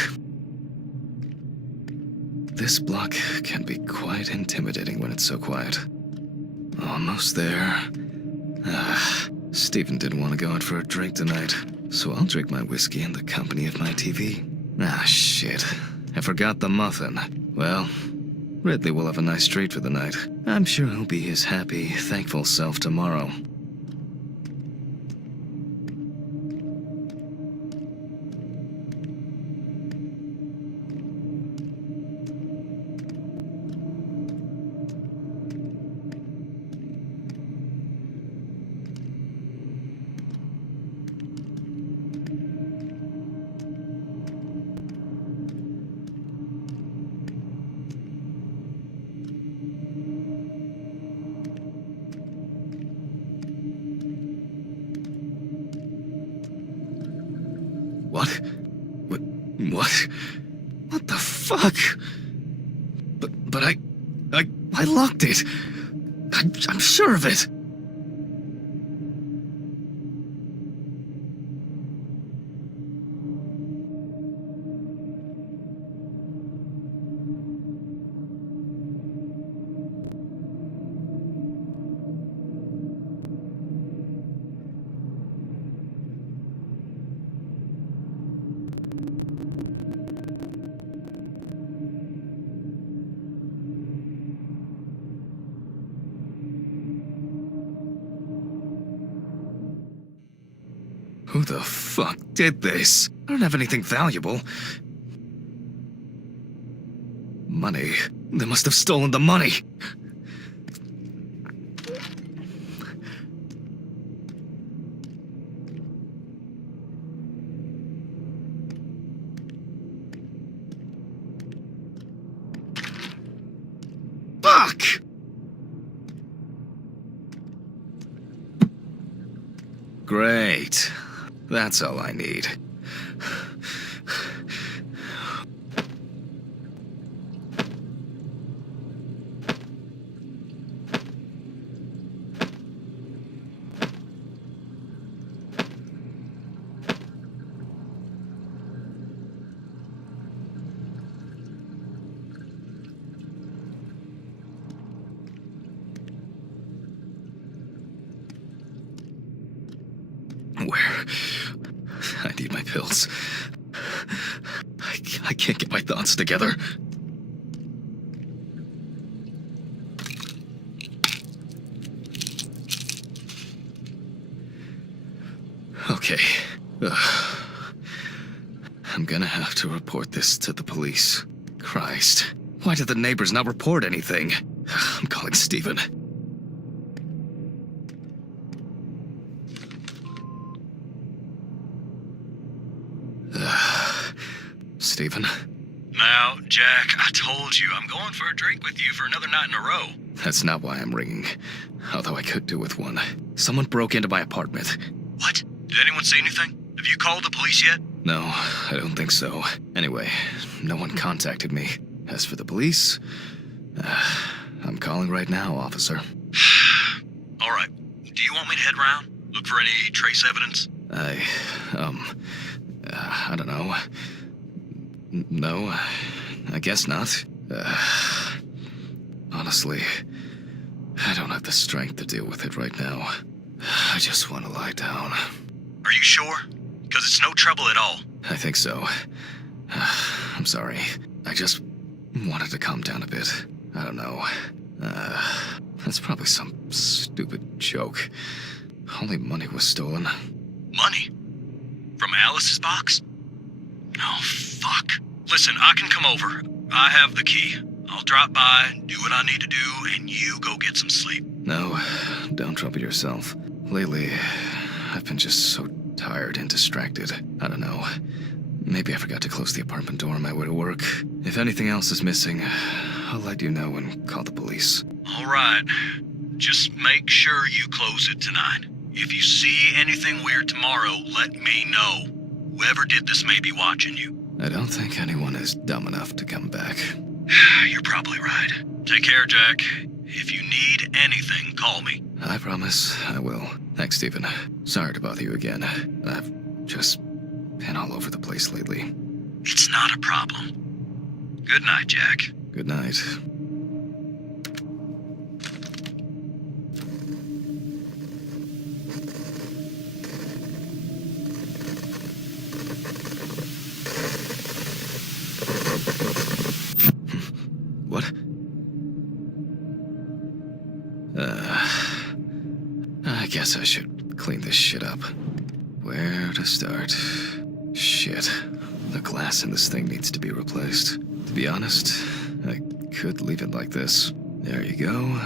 This block can be quite intimidating when it's so quiet. Almost there. Stephen didn't want to go out for a drink tonight, so I'll drink my whiskey in the company of my TV. Shit. I forgot the muffin. Well, Ridley will have a nice treat for the night. I'm sure he'll be his happy, thankful self tomorrow. What? What? What the fuck? But I locked it. I'm sure of it. Who the fuck did this? I don't have anything valuable. Money. They must have stolen the money. Fuck! Great. That's all I need. Where? I need my pills. I can't get my thoughts together. Okay. I'm gonna have to report this to the police. Christ. Why did the neighbors not report anything? I'm calling Stephen. Stephen? Now, Jack, I told you, I'm going for a drink with you for another night in a row. That's not why I'm ringing. Although I could do with one. Someone broke into my apartment. What? Did anyone see anything? Have you called the police yet? No, I don't think so. Anyway, no one contacted me. As for the police, I'm calling right now, officer. All right. Do you want me to head around? Look for any trace evidence? I don't know. No, I guess not. Honestly, I don't have the strength to deal with it right now. I just want to lie down. Are you sure? Because it's no trouble at all. I think so. I'm sorry. I just wanted to calm down a bit. I don't know. That's probably some stupid joke. Only money was stolen. Money? From Alice's box? Oh, fuck. Listen, I can come over. I have the key. I'll drop by, do what I need to do, and you go get some sleep. No, don't trouble yourself. Lately, I've been just so tired and distracted. I don't know. Maybe I forgot to close the apartment door on my way to work. If anything else is missing, I'll let you know and call the police. All right. Just make sure you close it tonight. If you see anything weird tomorrow, let me know. Whoever did this may be watching you. I don't think anyone is dumb enough to come back. You're probably right. Take care, Jack. If you need anything, call me. I promise I will. Thanks, Stephen. Sorry to bother you again. I've just been all over the place lately. It's not a problem. Good night, Jack. Good night. What? I guess I should clean this shit up. Where to start? Shit. The glass in this thing needs to be replaced. To be honest, I could leave it like this. There you go.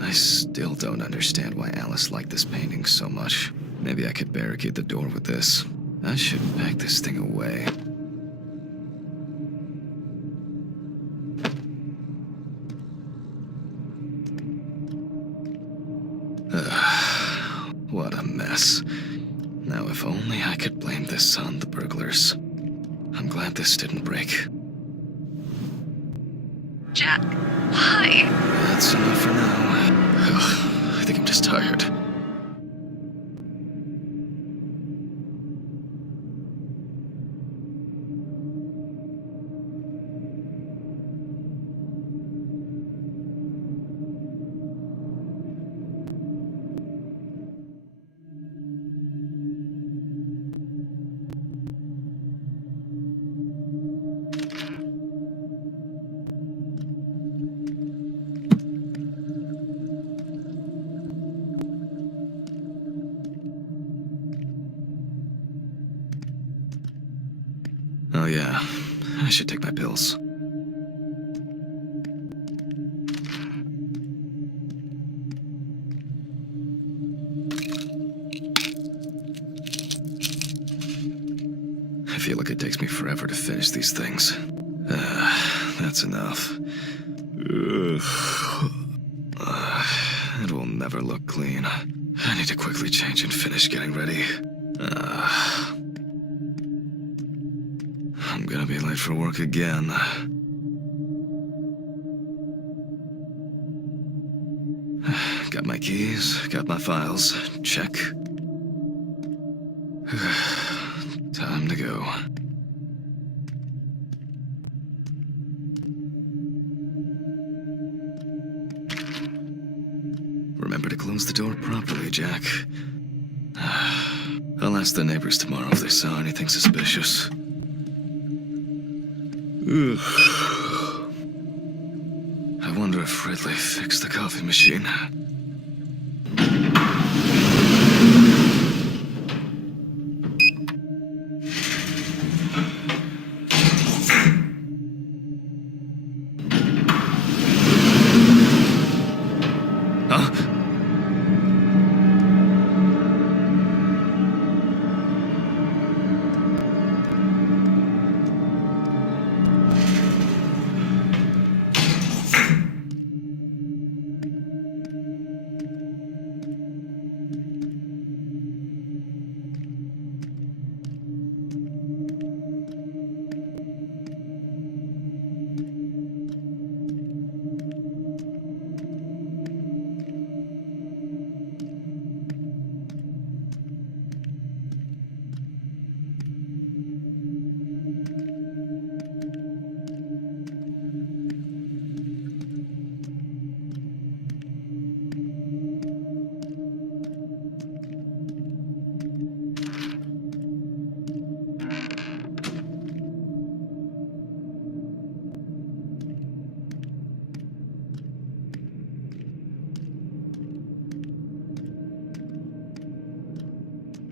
I still don't understand why Alice liked this painting so much. Maybe I could barricade the door with this. I should pack this thing away. What a mess. Now, if only I could blame this on the burglars. I'm glad this didn't break. Jack, why? That's enough for now. Ugh, I think I'm just tired. Oh yeah, I should take my pills. I feel like it takes me forever to finish these things. That's enough. It will never look clean. need to quickly change and finish getting ready. I'm gonna be late for work again. Got my keys, got my files. Check. Time to go. Remember to close the door properly, Jack. I'll ask the neighbors tomorrow if they saw anything suspicious. Ugh. I wonder if Ridley fixed the coffee machine.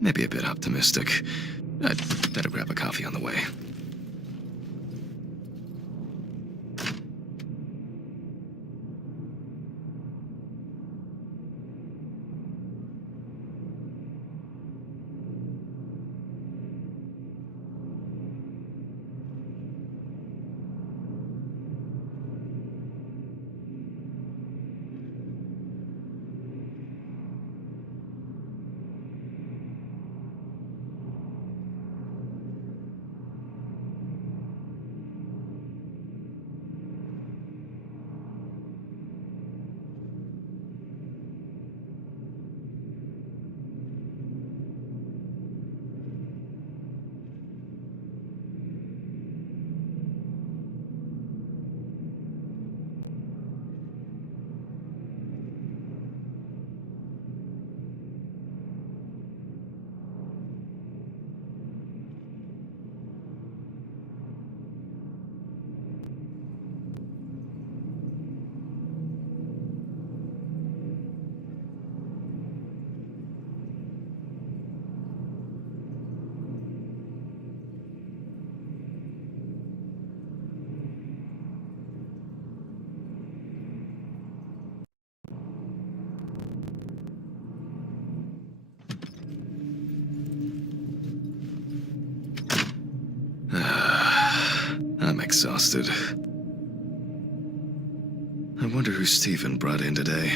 Maybe a bit optimistic. I'd better grab a coffee on the way. I'm exhausted. I wonder who Stephen brought in today.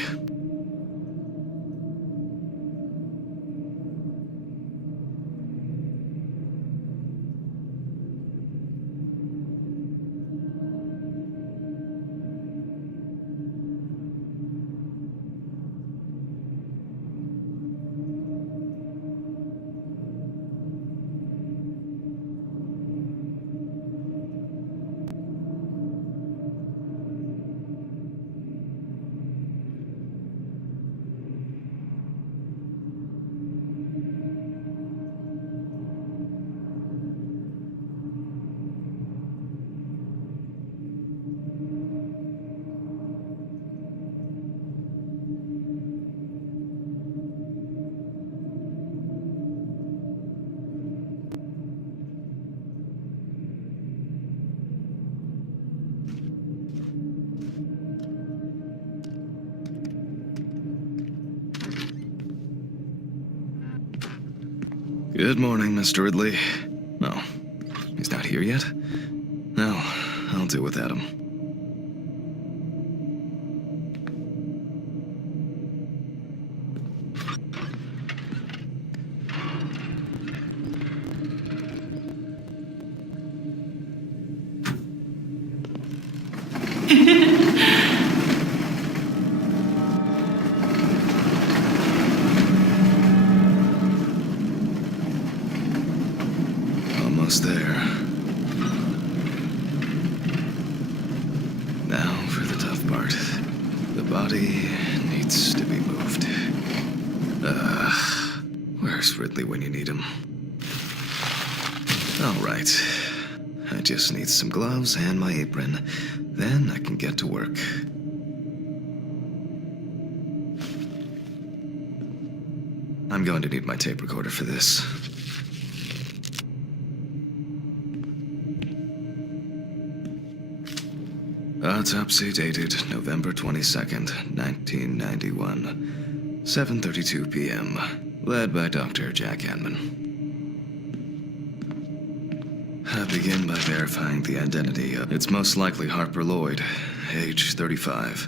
Good morning, Mr. Ridley. Oh, he's not here yet? No, I'll do without him. almost there. Now for the tough part. The body needs to be moved. Where's Ridley when you need him? All right. I just need some gloves and my apron. Then I can get to work. I'm going to need my tape recorder for this. Autopsy dated November 22nd, 1991. 7:32 p.m. Led by Dr. Jack Hanman. I begin by verifying the identity of... It's most likely Harper Lloyd, age 35.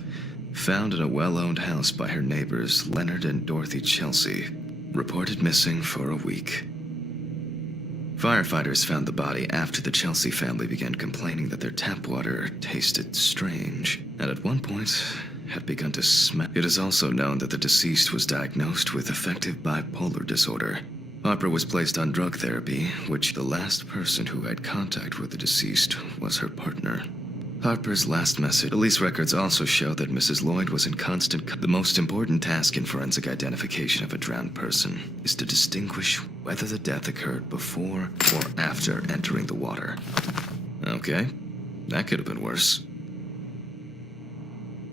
Found in a well-owned house by her neighbors Leonard and Dorothy Chelsea. Reported missing for a week. Firefighters found the body after the Chelsea family began complaining that their tap water tasted strange, and at one point had begun to smell. It is also known that the deceased was diagnosed with affective bipolar disorder. Harper was placed on drug therapy, which the last person who had contact with the deceased was her partner. Harper's last message. Police records also show that Mrs. Lloyd was in constant... The most important task in forensic identification of a drowned person is to distinguish whether the death occurred before or after entering the water. Okay, that could have been worse.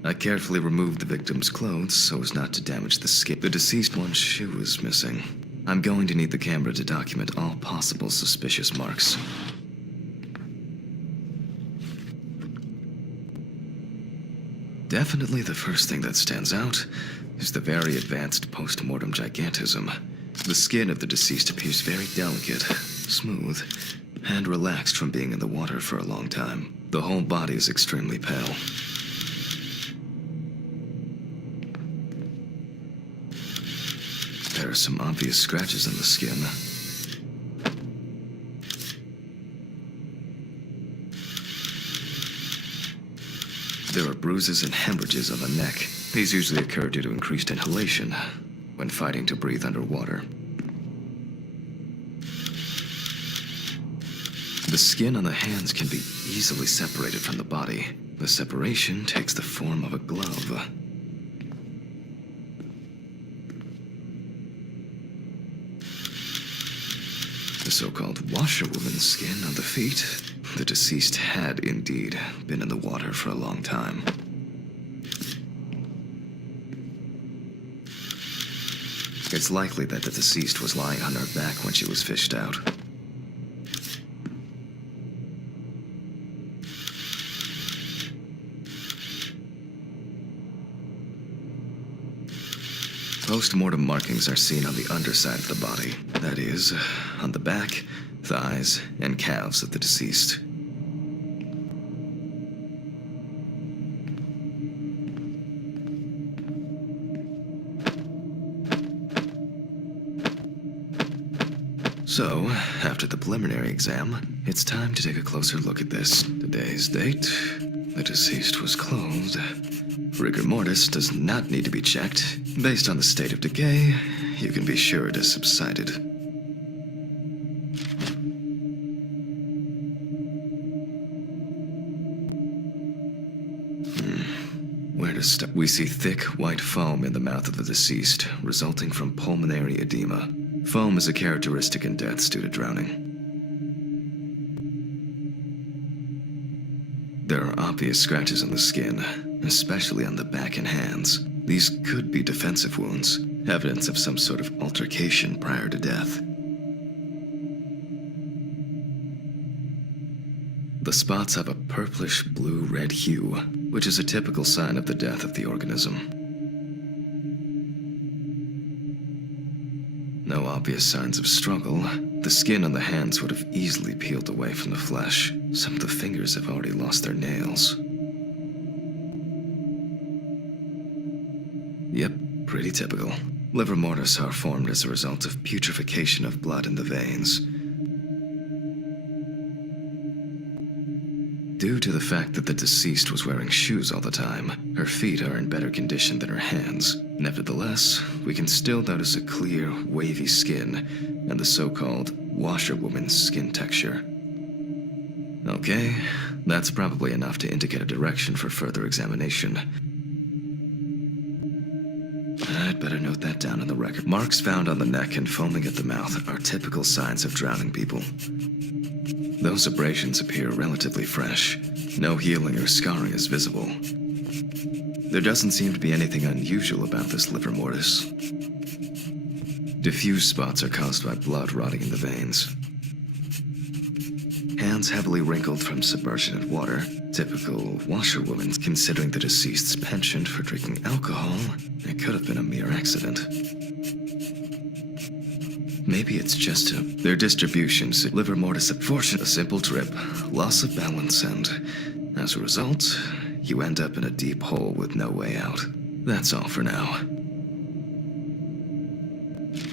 I carefully removed the victim's clothes so as not to damage the skin. The deceased one's shoe is missing. I'm going to need the camera to document all possible suspicious marks. Definitely the first thing that stands out is the very advanced post-mortem gigantism. The skin of the deceased appears very delicate, smooth, and relaxed from being in the water for a long time. The whole body is extremely pale. There are some obvious scratches in the skin. There are bruises and hemorrhages on the neck. These usually occur due to increased inhalation when fighting to breathe underwater. The skin on the hands can be easily separated from the body. The separation takes the form of a glove. The so-called washerwoman's skin on the feet. The deceased had indeed been in the water for a long time. It's likely that the deceased was lying on her back when she was fished out. Post-mortem markings are seen on the underside of the body. That is, on the back, thighs, and calves of the deceased. So, after the preliminary exam, it's time to take a closer look at this. Today's date, the deceased was clothed. Rigor mortis does not need to be checked. Based on the state of decay, you can be sure it has subsided. Where to start? We see thick, white foam in the mouth of the deceased, resulting from pulmonary edema. Foam is a characteristic in deaths due to drowning. There are obvious scratches on the skin, especially on the back and hands. These could be defensive wounds, evidence of some sort of altercation prior to death. The spots have a purplish blue-red hue, which is a typical sign of the death of the organism. No obvious signs of struggle. The skin on the hands would have easily peeled away from the flesh. Some of the fingers have already lost their nails. Yep, pretty typical. Liver mortis are formed as a result of putrefaction of blood in the veins. Due to the fact that the deceased was wearing shoes all the time, her feet are in better condition than her hands. Nevertheless, we can still notice a clear, wavy skin and the so-called washerwoman's skin texture. Okay, that's probably enough to indicate a direction for further examination. I'd better note that down in the record. Marks found on the neck and foaming at the mouth are typical signs of drowning people. Those abrasions appear relatively fresh. No healing or scarring is visible. There doesn't seem to be anything unusual about this livor mortis. Diffuse spots are caused by blood rotting in the veins. Hands heavily wrinkled from submersion in water. Typical washerwoman. Considering the deceased's penchant for drinking alcohol, it could have been a mere accident. Maybe it's just their distribution. Livor mortis, a simple trip, loss of balance, and as a result, you end up in a deep hole with no way out. That's all for now.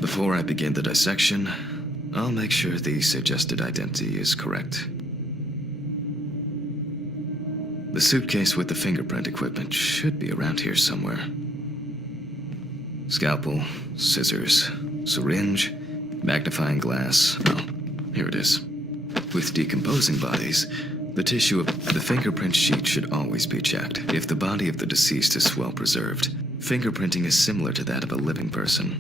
Before I begin the dissection, I'll make sure the suggested identity is correct. The suitcase with the fingerprint equipment should be around here somewhere. Scalpel, scissors, syringe, magnifying glass. Oh, here it is. With decomposing bodies, the tissue of the fingerprint sheet should always be checked. If the body of the deceased is well preserved, fingerprinting is similar to that of a living person.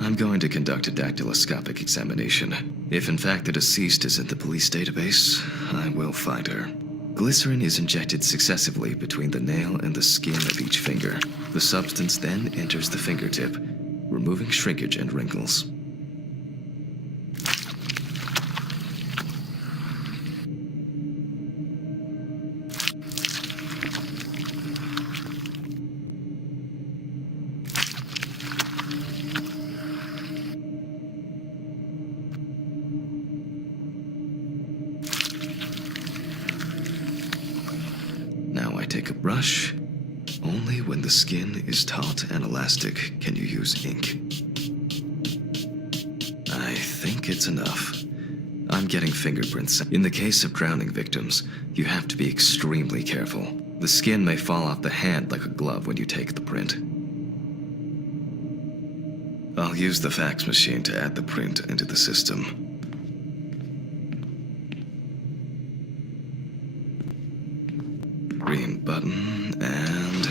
I'm going to conduct a dactyloscopic examination. If in fact the deceased is in the police database, I will find her. Glycerin is injected successively between the nail and the skin of each finger. The substance then enters the fingertip, removing shrinkage and wrinkles. Now I take a brush. Only when the skin is taut and elastic can you use ink. I think it's enough. I'm getting fingerprints. In the case of drowning victims, you have to be extremely careful. The skin may fall off the hand like a glove when you take the print. I'll use the fax machine to add the print into the system. Green button, and...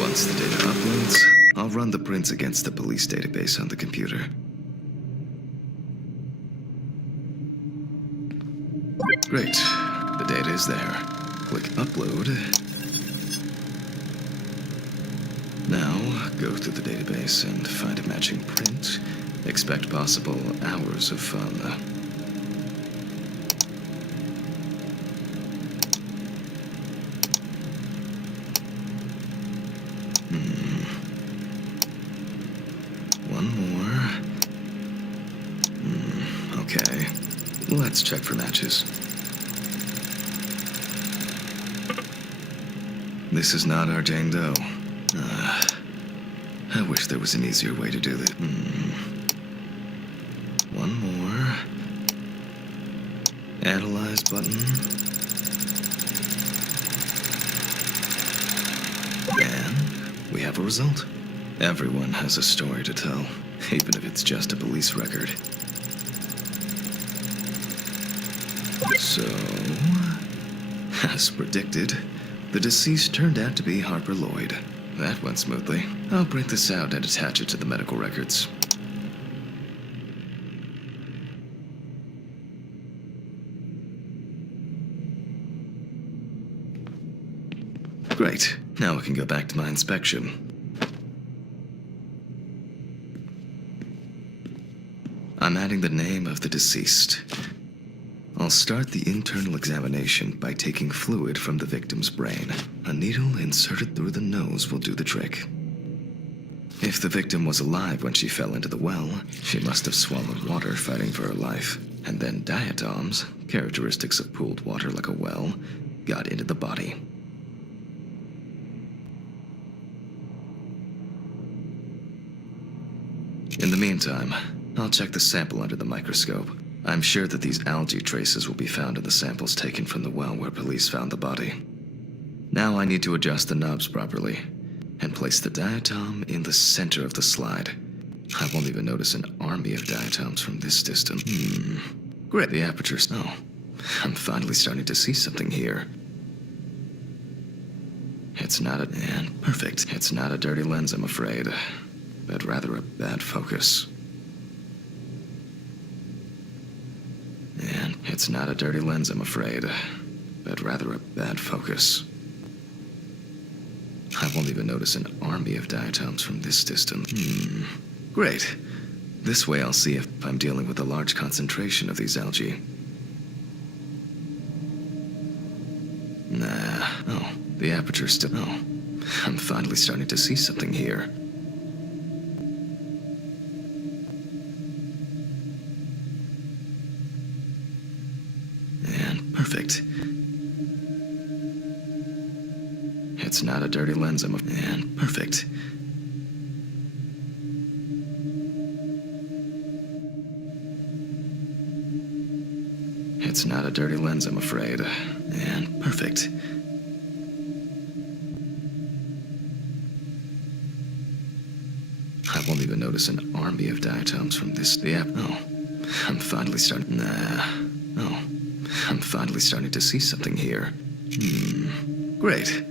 Once the data uploads, I'll run the prints against the police database on the computer. Great. The data is there. Click Upload. Now, go through the database and find a matching print. Expect possible hours of fun. One more. Okay. Let's check for matches. This is not our Jane Doe. I wish there was an easier way to do this. One more. Analyze button. And we have a result. Everyone has a story to tell, even if it's just a police record. So, as predicted, the deceased turned out to be Harper Lloyd. That went smoothly. I'll print this out and attach it to the medical records. Great. Now I can go back to my inspection. I'm adding the name of the deceased. I'll start the internal examination by taking fluid from the victim's brain. A needle inserted through the nose will do the trick. If the victim was alive when she fell into the well, she must have swallowed water fighting for her life. And then diatoms, characteristics of pooled water like a well, got into the body. In the meantime, I'll check the sample under the microscope. I'm sure that these algae traces will be found in the samples taken from the well where police found the body. Now I need to adjust the knobs properly and place the diatom in the center of the slide. I won't even notice an army of diatoms from this distance. Great, the aperture's... Oh, I'm finally starting to see something here. It's not a... And perfect. It's not a dirty lens, I'm afraid, but rather a bad focus. And it's not a dirty lens, I'm afraid, but rather a bad focus. I won't even notice an army of diatoms from this distance. Great. This way I'll see if I'm dealing with a large concentration of these algae. Nah. Oh, the aperture's still... Oh, I'm finally starting to see something here. And perfect. It's not a dirty lens, and perfect. It's not a dirty lens, I'm afraid, and perfect. I won't even notice an army of diatoms from this... Oh, I'm finally starting... Nah. Oh, I'm finally starting to see something here. Great.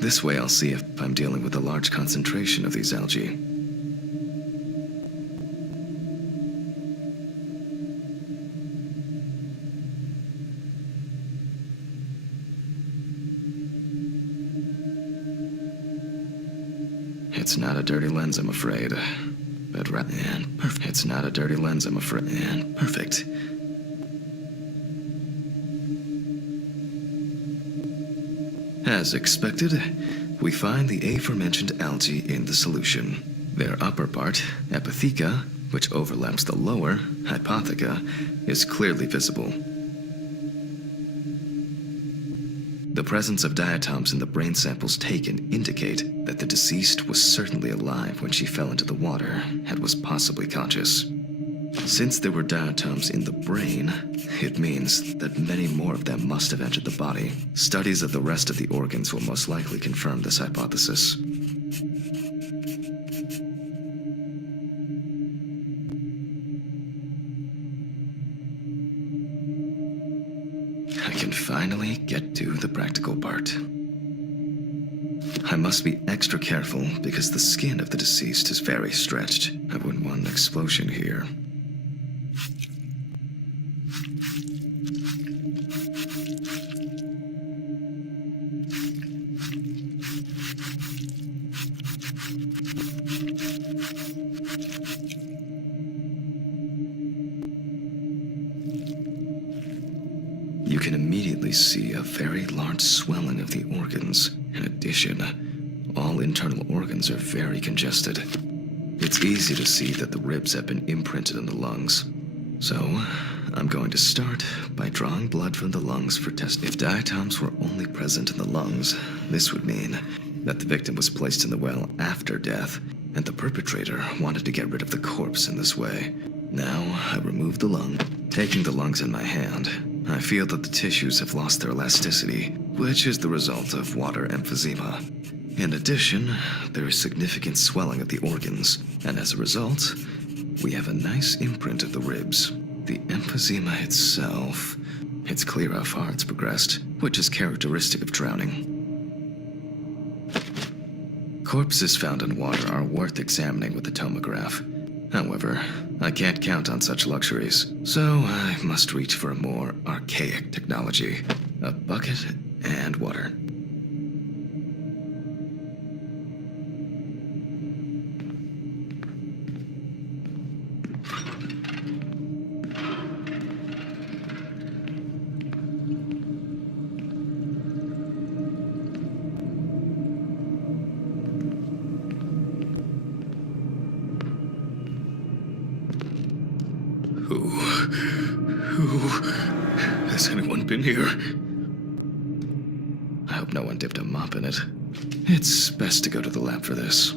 This way I'll see if I'm dealing with a large concentration of these algae. It's not a dirty lens, I'm afraid, but rather... And perfect. It's not a dirty lens, I'm afraid, and perfect. As expected, we find the aforementioned algae in the solution. Their upper part, epitheca, which overlaps the lower, hypotheca, is clearly visible. The presence of diatoms in the brain samples taken indicate that the deceased was certainly alive when she fell into the water and was possibly conscious. Since there were diatoms in the brain, it means that many more of them must have entered the body. Studies of the rest of the organs will most likely confirm this hypothesis. I can finally get to the practical part. I must be extra careful because the skin of the deceased is very stretched. I wouldn't want an explosion here. You can immediately see a very large swelling of the organs. In addition, all internal organs are very congested. It's easy to see that the ribs have been imprinted in the lungs. So, I'm going to start by drawing blood from the lungs for testing. If diatoms were only present in the lungs, this would mean that the victim was placed in the well after death, and the perpetrator wanted to get rid of the corpse in this way. Now, I remove the lung. Taking the lungs in my hand, I feel that the tissues have lost their elasticity, which is the result of water emphysema. In addition, there is significant swelling of the organs, and as a result, we have a nice imprint of the ribs. The emphysema itself, it's clear how far it's progressed, which is characteristic of drowning. Corpses found in water are worth examining with a tomograph. However, I can't count on such luxuries, so I must reach for a more archaic technology: a bucket and water. Has anyone been here? I hope no one dipped a mop in it. It's best to go to the lab for this.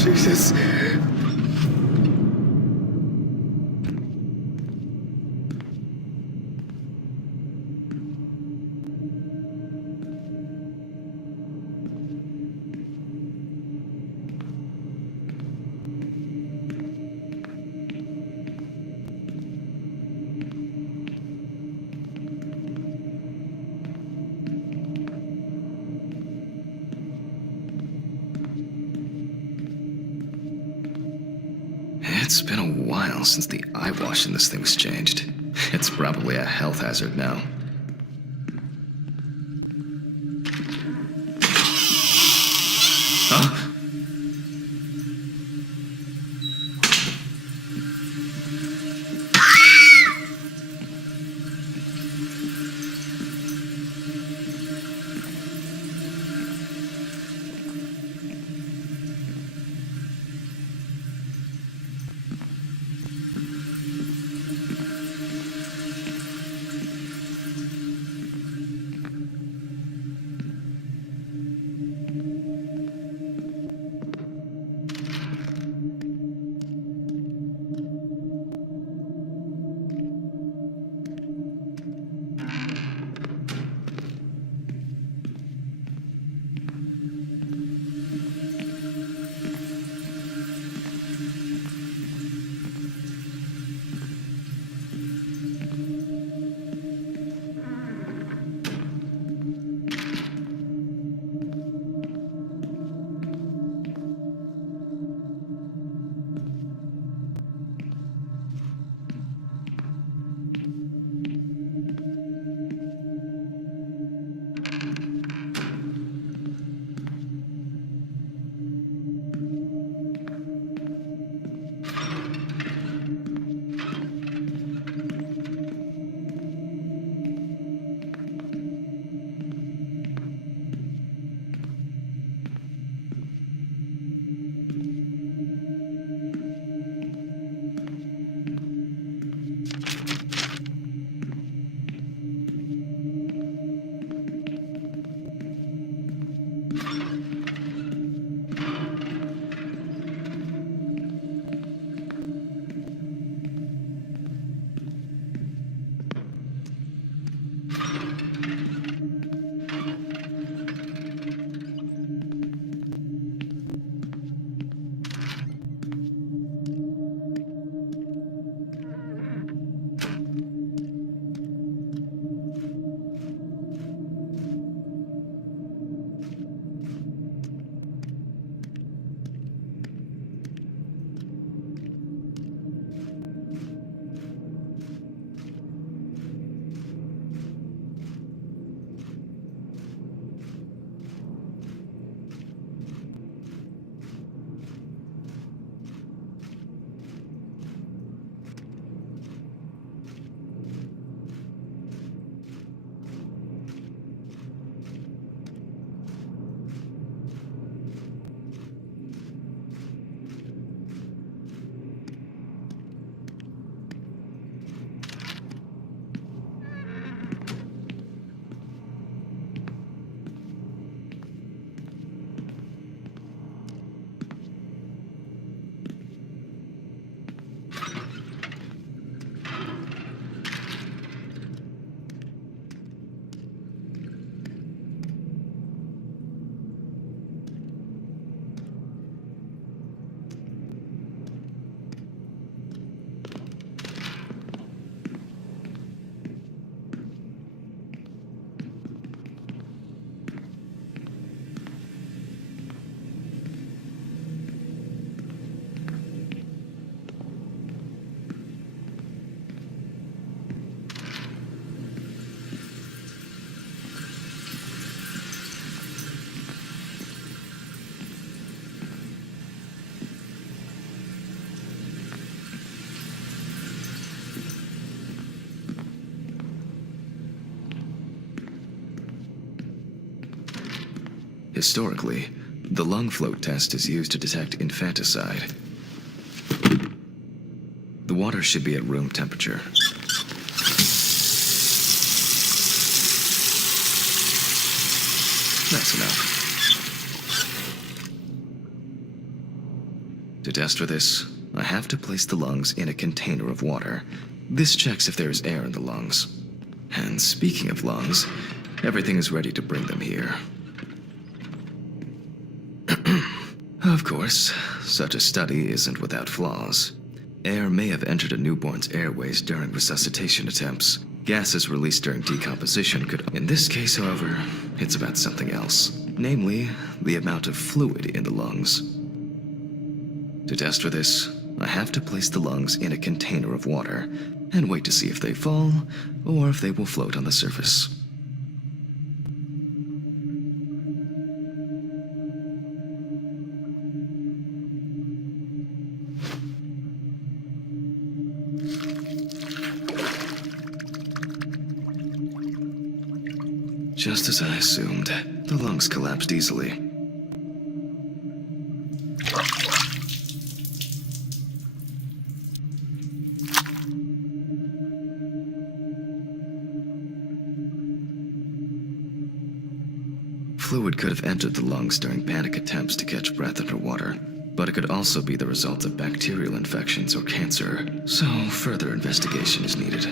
Jesus. It's been a while since the eyewash in this thing was changed. It's probably a health hazard now. Huh? Historically, the lung float test is used to detect infanticide. The water should be at room temperature. That's enough. To test for this, I have to place the lungs in a container of water. This checks if there is air in the lungs. And speaking of lungs, everything is ready to bring them here. Of course, such a study isn't without flaws. Air may have entered a newborn's airways during resuscitation attempts. Gases released during decomposition could... In this case, however, it's about something else. Namely, the amount of fluid in the lungs. To test for this, I have to place the lungs in a container of water and wait to see if they fall or if they will float on the surface. Just as I assumed, the lungs collapsed easily. Fluid could have entered the lungs during panic attempts to catch breath underwater, but it could also be the result of bacterial infections or cancer, so further investigation is needed.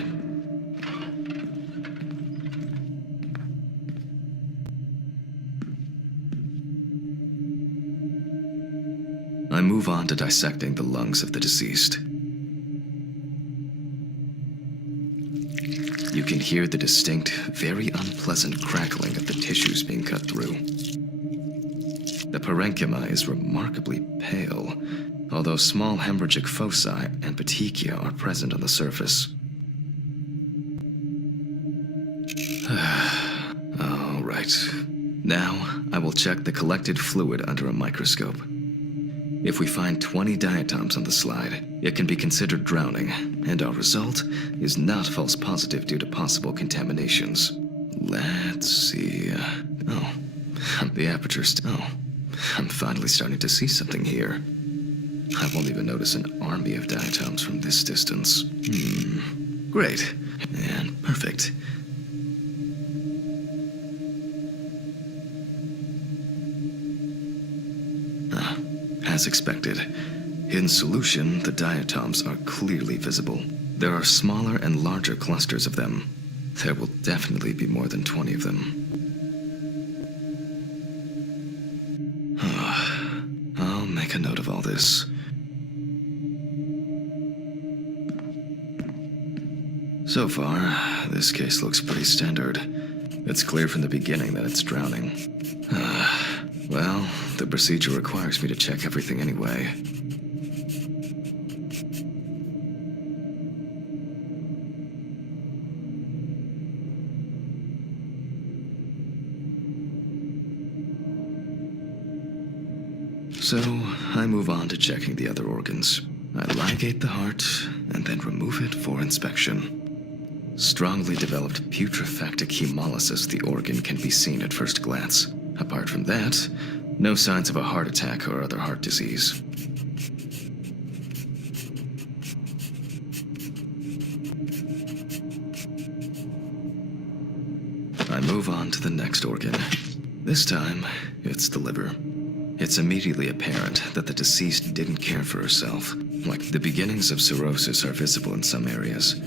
I move on to dissecting the lungs of the deceased. You can hear the distinct, very unpleasant crackling of the tissues being cut through. The parenchyma is remarkably pale, although small hemorrhagic foci and petechia are present on the surface. All right. Now, I will check the collected fluid under a microscope. If we find 20 diatoms on the slide, it can be considered drowning, and our result is not false positive due to possible contaminations. Let's see. Oh, the aperture's... Oh, I'm finally starting to see something here. I won't even notice an army of diatoms from this distance. Great. And perfect. As expected, in solution, the diatoms are clearly visible. There are smaller and larger clusters of them. There will definitely be more than 20 of them. I'll make a note of all this. So far, this case looks pretty standard. It's clear from the beginning that it's drowning. Well, the procedure requires me to check everything anyway. So, I move on to checking the other organs. I ligate the heart and then remove it for inspection. Strongly developed putrefactic hemolysis of the organ can be seen at first glance. Apart from that, no signs of a heart attack or other heart disease. I move on to the next organ. This time, it's the liver. It's immediately apparent that the deceased didn't care for herself. Like, the beginnings of cirrhosis are visible in some areas.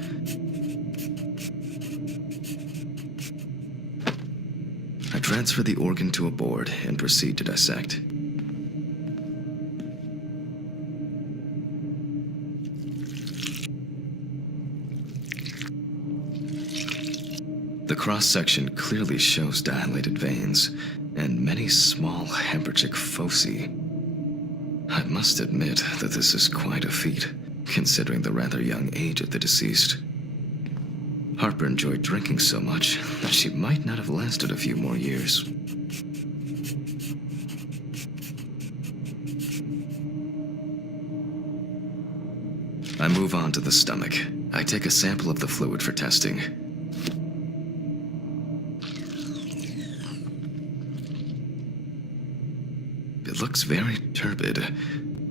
I transfer the organ to a board and proceed to dissect. The cross-section clearly shows dilated veins and many small hemorrhagic foci. I must admit that this is quite a feat, considering the rather young age of the deceased. Harper enjoyed drinking so much that she might not have lasted a few more years. I move on to the stomach. I take a sample of the fluid for testing. It looks very turbid.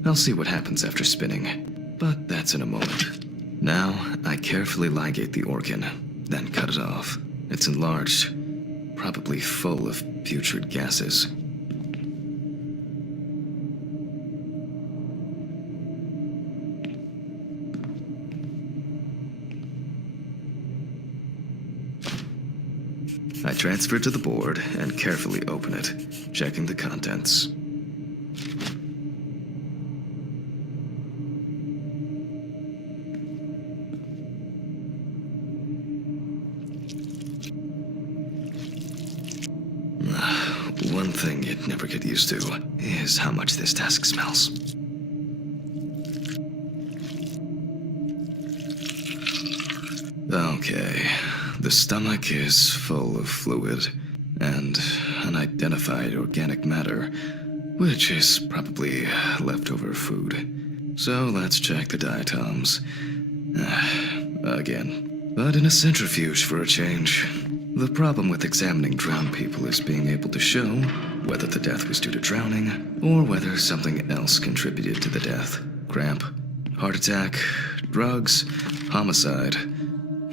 I'll see what happens after spinning, but that's in a moment. Now, I carefully ligate the organ, then cut it off. It's enlarged, probably full of putrid gases. I transfer it to the board and carefully open it, checking the contents. One thing you'd never get used to is how much this desk smells. Okay, the stomach is full of fluid and unidentified organic matter, which is probably leftover food. So let's check the diatoms. Again, but in a centrifuge for a change. The problem with examining drowned people is being able to show whether the death was due to drowning or whether something else contributed to the death. Cramp, heart attack, drugs, homicide,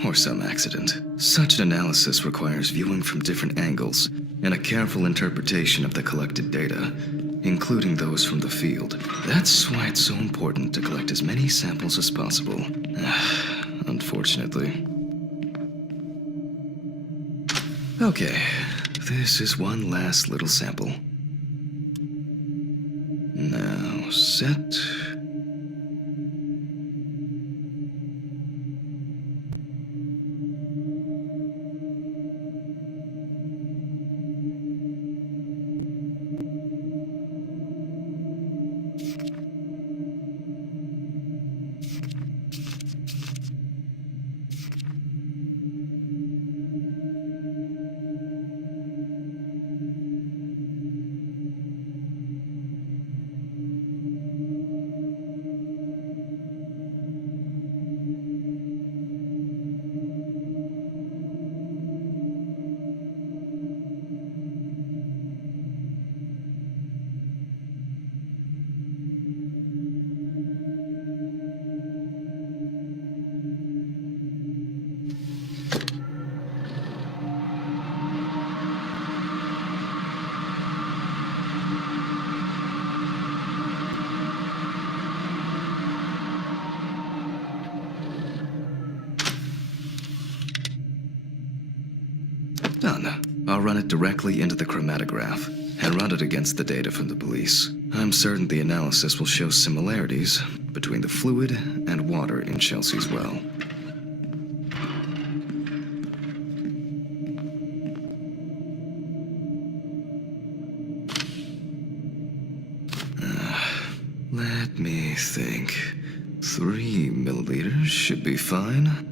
or some accident. Such an analysis requires viewing from different angles and a careful interpretation of the collected data, including those from the field. That's why it's so important to collect as many samples as possible. Unfortunately. Okay, this is one last little sample. Now, set. Done. I'll run it directly into the chromatograph and run it against the data from the police. I'm certain the analysis will show similarities between the fluid and water in Chelsea's well. Let me think. 3 milliliters should be fine.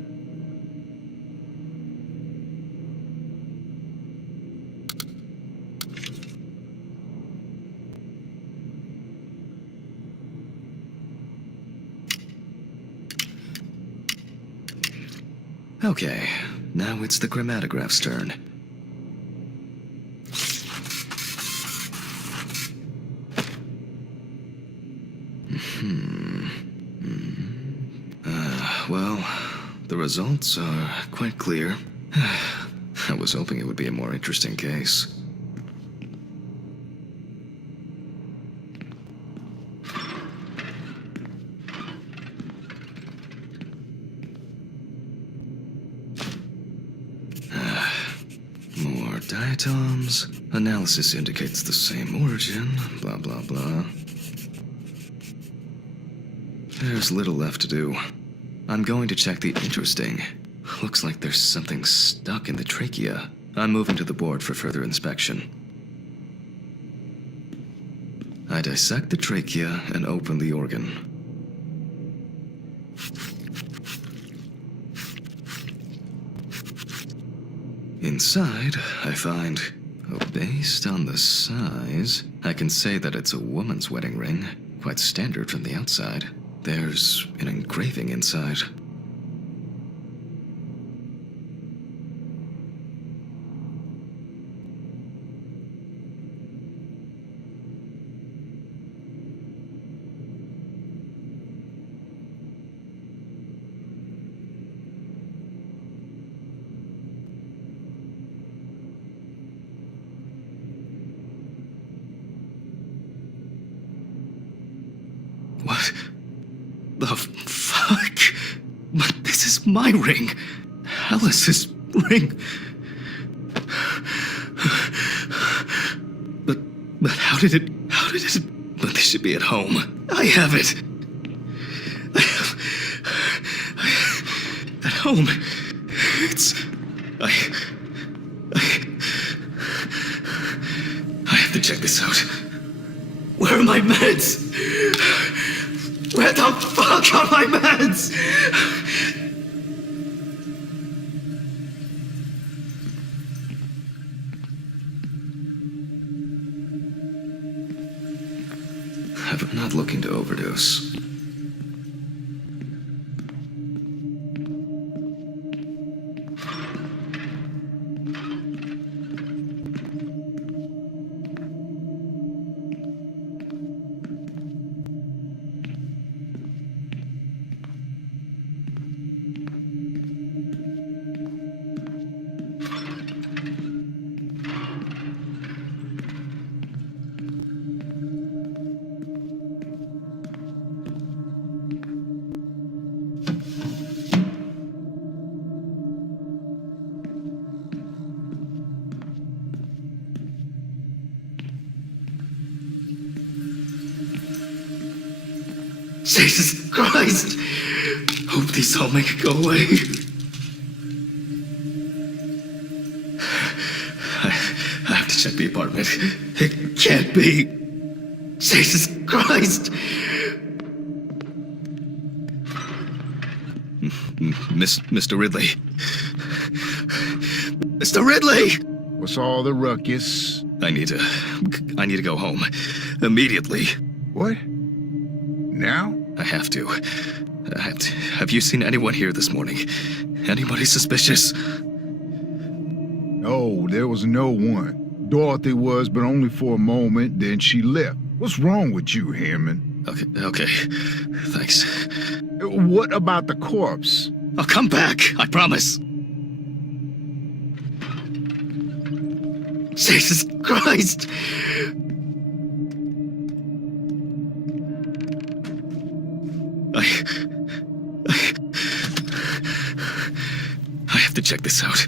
Okay, now it's the chromatograph's turn. Well, the results are quite clear. I was hoping it would be a more interesting case. More diatoms. Analysis indicates the same origin. Blah, blah, blah. There's little left to do. I'm going to check the interesting. Looks like there's something stuck in the trachea. I'm moving to the board for further inspection. I dissect the trachea and open the organ. Inside, I find, based on the size, I can say that it's a woman's wedding ring, quite standard from the outside. There's an engraving inside. What the fuck? But this is my ring. Alice's ring. But how did it... But they should be at home. I have it. At home. It's... I have to check this out. Where are my meds? Where the fuck are my meds? I'm not looking to overdose. Jesus Christ! Hope these all make it go away. I have to check the apartment. It can't be. Jesus Christ! Mr. Ridley. Mr. Ridley! What's all the ruckus? I need to go home. Immediately. What? Now? I have to. Have you seen anyone here this morning? Anybody suspicious? No, there was no one. Dorothy was, but only for a moment, then she left. What's wrong with you, Hammond? Okay. Thanks. What about the corpse? I'll come back, I promise. Jesus Christ! I have to check this out.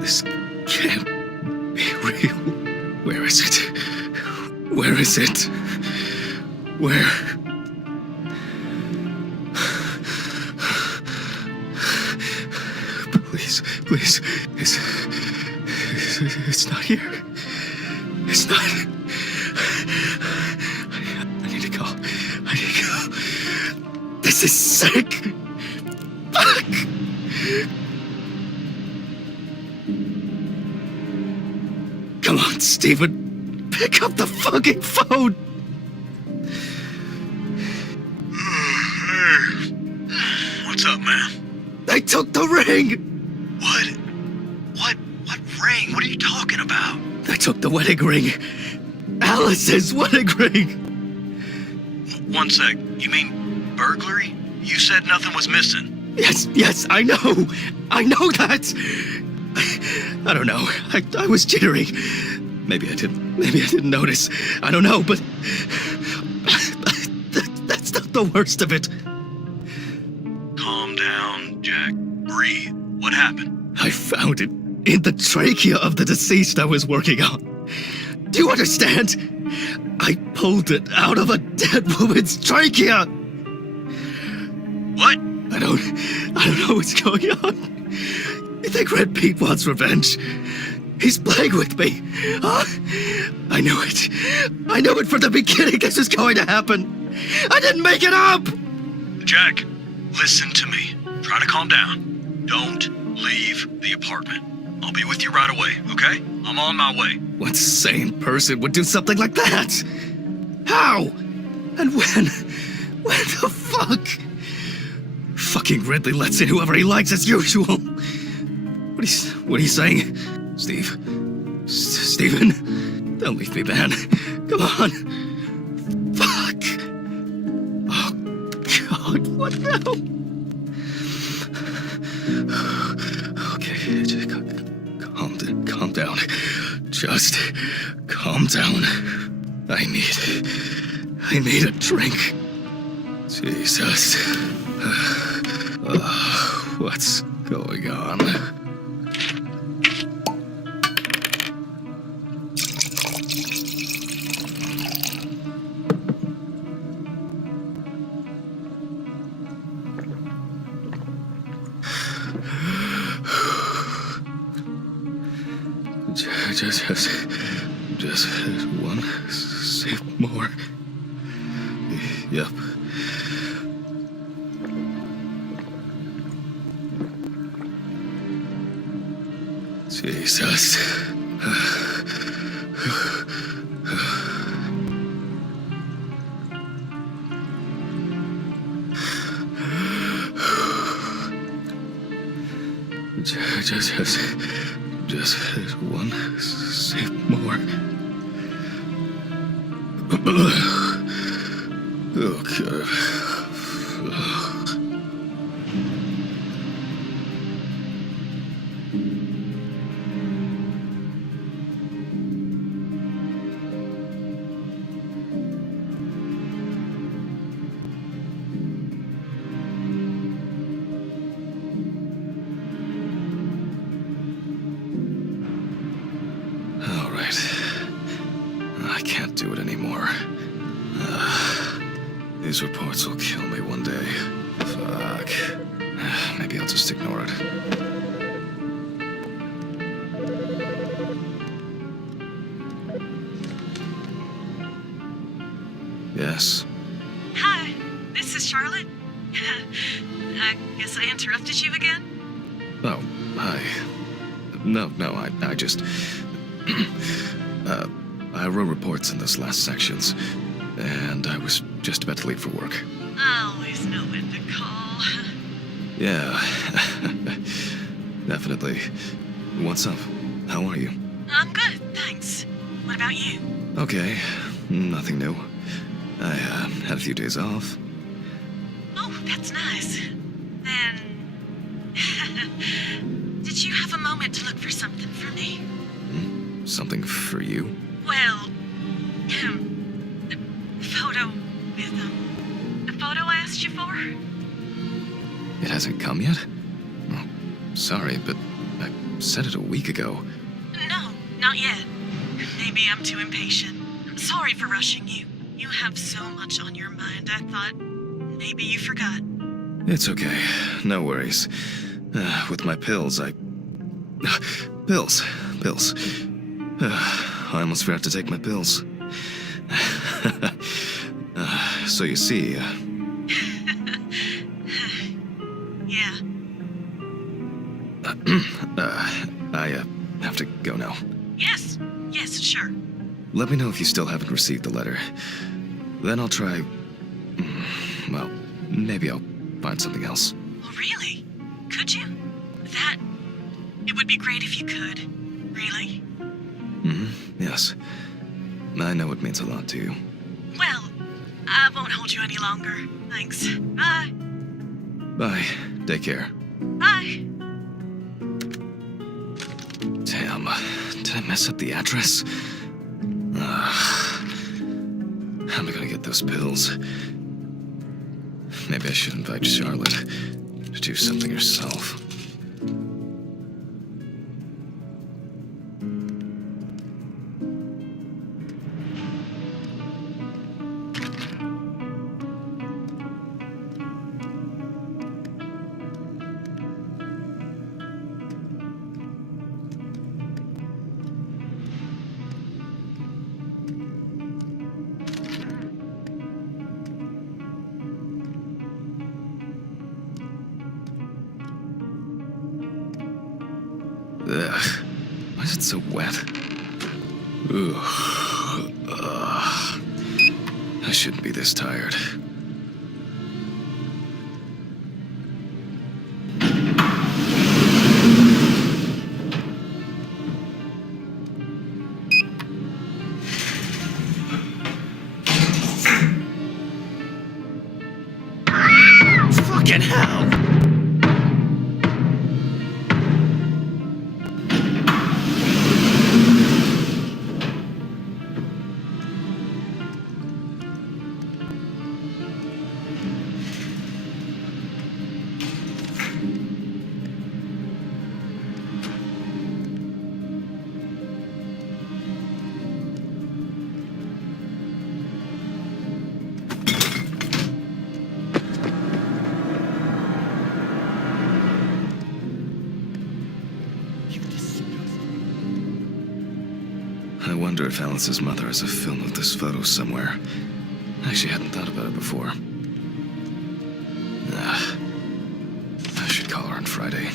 This can't be real. Where is it? Where is it? Where? Please. It's not here. It's not. I need to go. This is sick. Fuck. Come on, Stephen. Pick up the fucking phone. What's up, man? They took the ring. What ring? What are you talking about? They took the wedding ring. Alice's wedding ring. One sec. You mean burglary? You said nothing was missing. Yes, I know that. I don't know. I was jittery. Maybe I didn't Maybe I didn't notice. I don't know, but that's not the worst of it. Calm down, Jack. Breathe. What happened? I found it in the trachea of the deceased I was working on. Do you understand? I pulled it out of a dead woman's trachea. What? I don't know what's going on. You think Red Pete wants revenge? He's playing with me. Huh? I knew it. I knew it from the beginning this was going to happen. I didn't make it up! Jack, listen to me. Try to calm down. Don't leave the apartment. I'll be with you right away, okay? I'm on my way. What sane person would do something like that? How? And when? When the fuck? Fucking Ridley lets in whoever he likes as usual. What are you saying? Steven? Don't leave me, man. Come on. Fuck. Oh, God, what now? Okay, just calm down. Just calm down. I need a drink. Jesus. What's going on? Just one sip more. Yep. Jesus. Just one sip more. Okay. All right. I can't do it anymore. These reports will kill me one day. Fuck. Maybe I'll just ignore it. Yes. Hi, this is Charlotte. I guess I interrupted you again? Oh, hi. No, I just... I wrote reports in those last sections, and I was just about to leave for work. I always know when to call. Yeah, definitely. What's up? How are you? I'm good, thanks. What about you? Okay, nothing new. I had a few days off. Oh, that's nice. Then... Did you have a moment to look for something for me? Something for you? Well, the photo with the photo I asked you for? It hasn't come yet? Oh, sorry, but I said it a week ago. No, not yet. Maybe I'm too impatient. I'm sorry for rushing you. You have so much on your mind, I thought maybe you forgot. It's okay. No worries. With my pills, Pills. I almost forgot to take my pills. So you see... Yeah. I have to go now. Yes, sure. Let me know if you still haven't received the letter. Then I'll try... Well, maybe I'll find something else. Oh, really? Could you? It would be great if you could. Really. Yes. I know it means a lot to you. Well, I won't hold you any longer. Thanks. Bye. Bye. Take care. Bye. Damn. Did I mess up the address? get those pills. Maybe I should invite Charlotte to do something herself. Ugh. Why is it so wet? Ugh. Ugh. I shouldn't be this tired. Fucking hell! I wonder if Alice's mother has a film of this photo somewhere. I actually hadn't thought about it before. I should call her on Friday.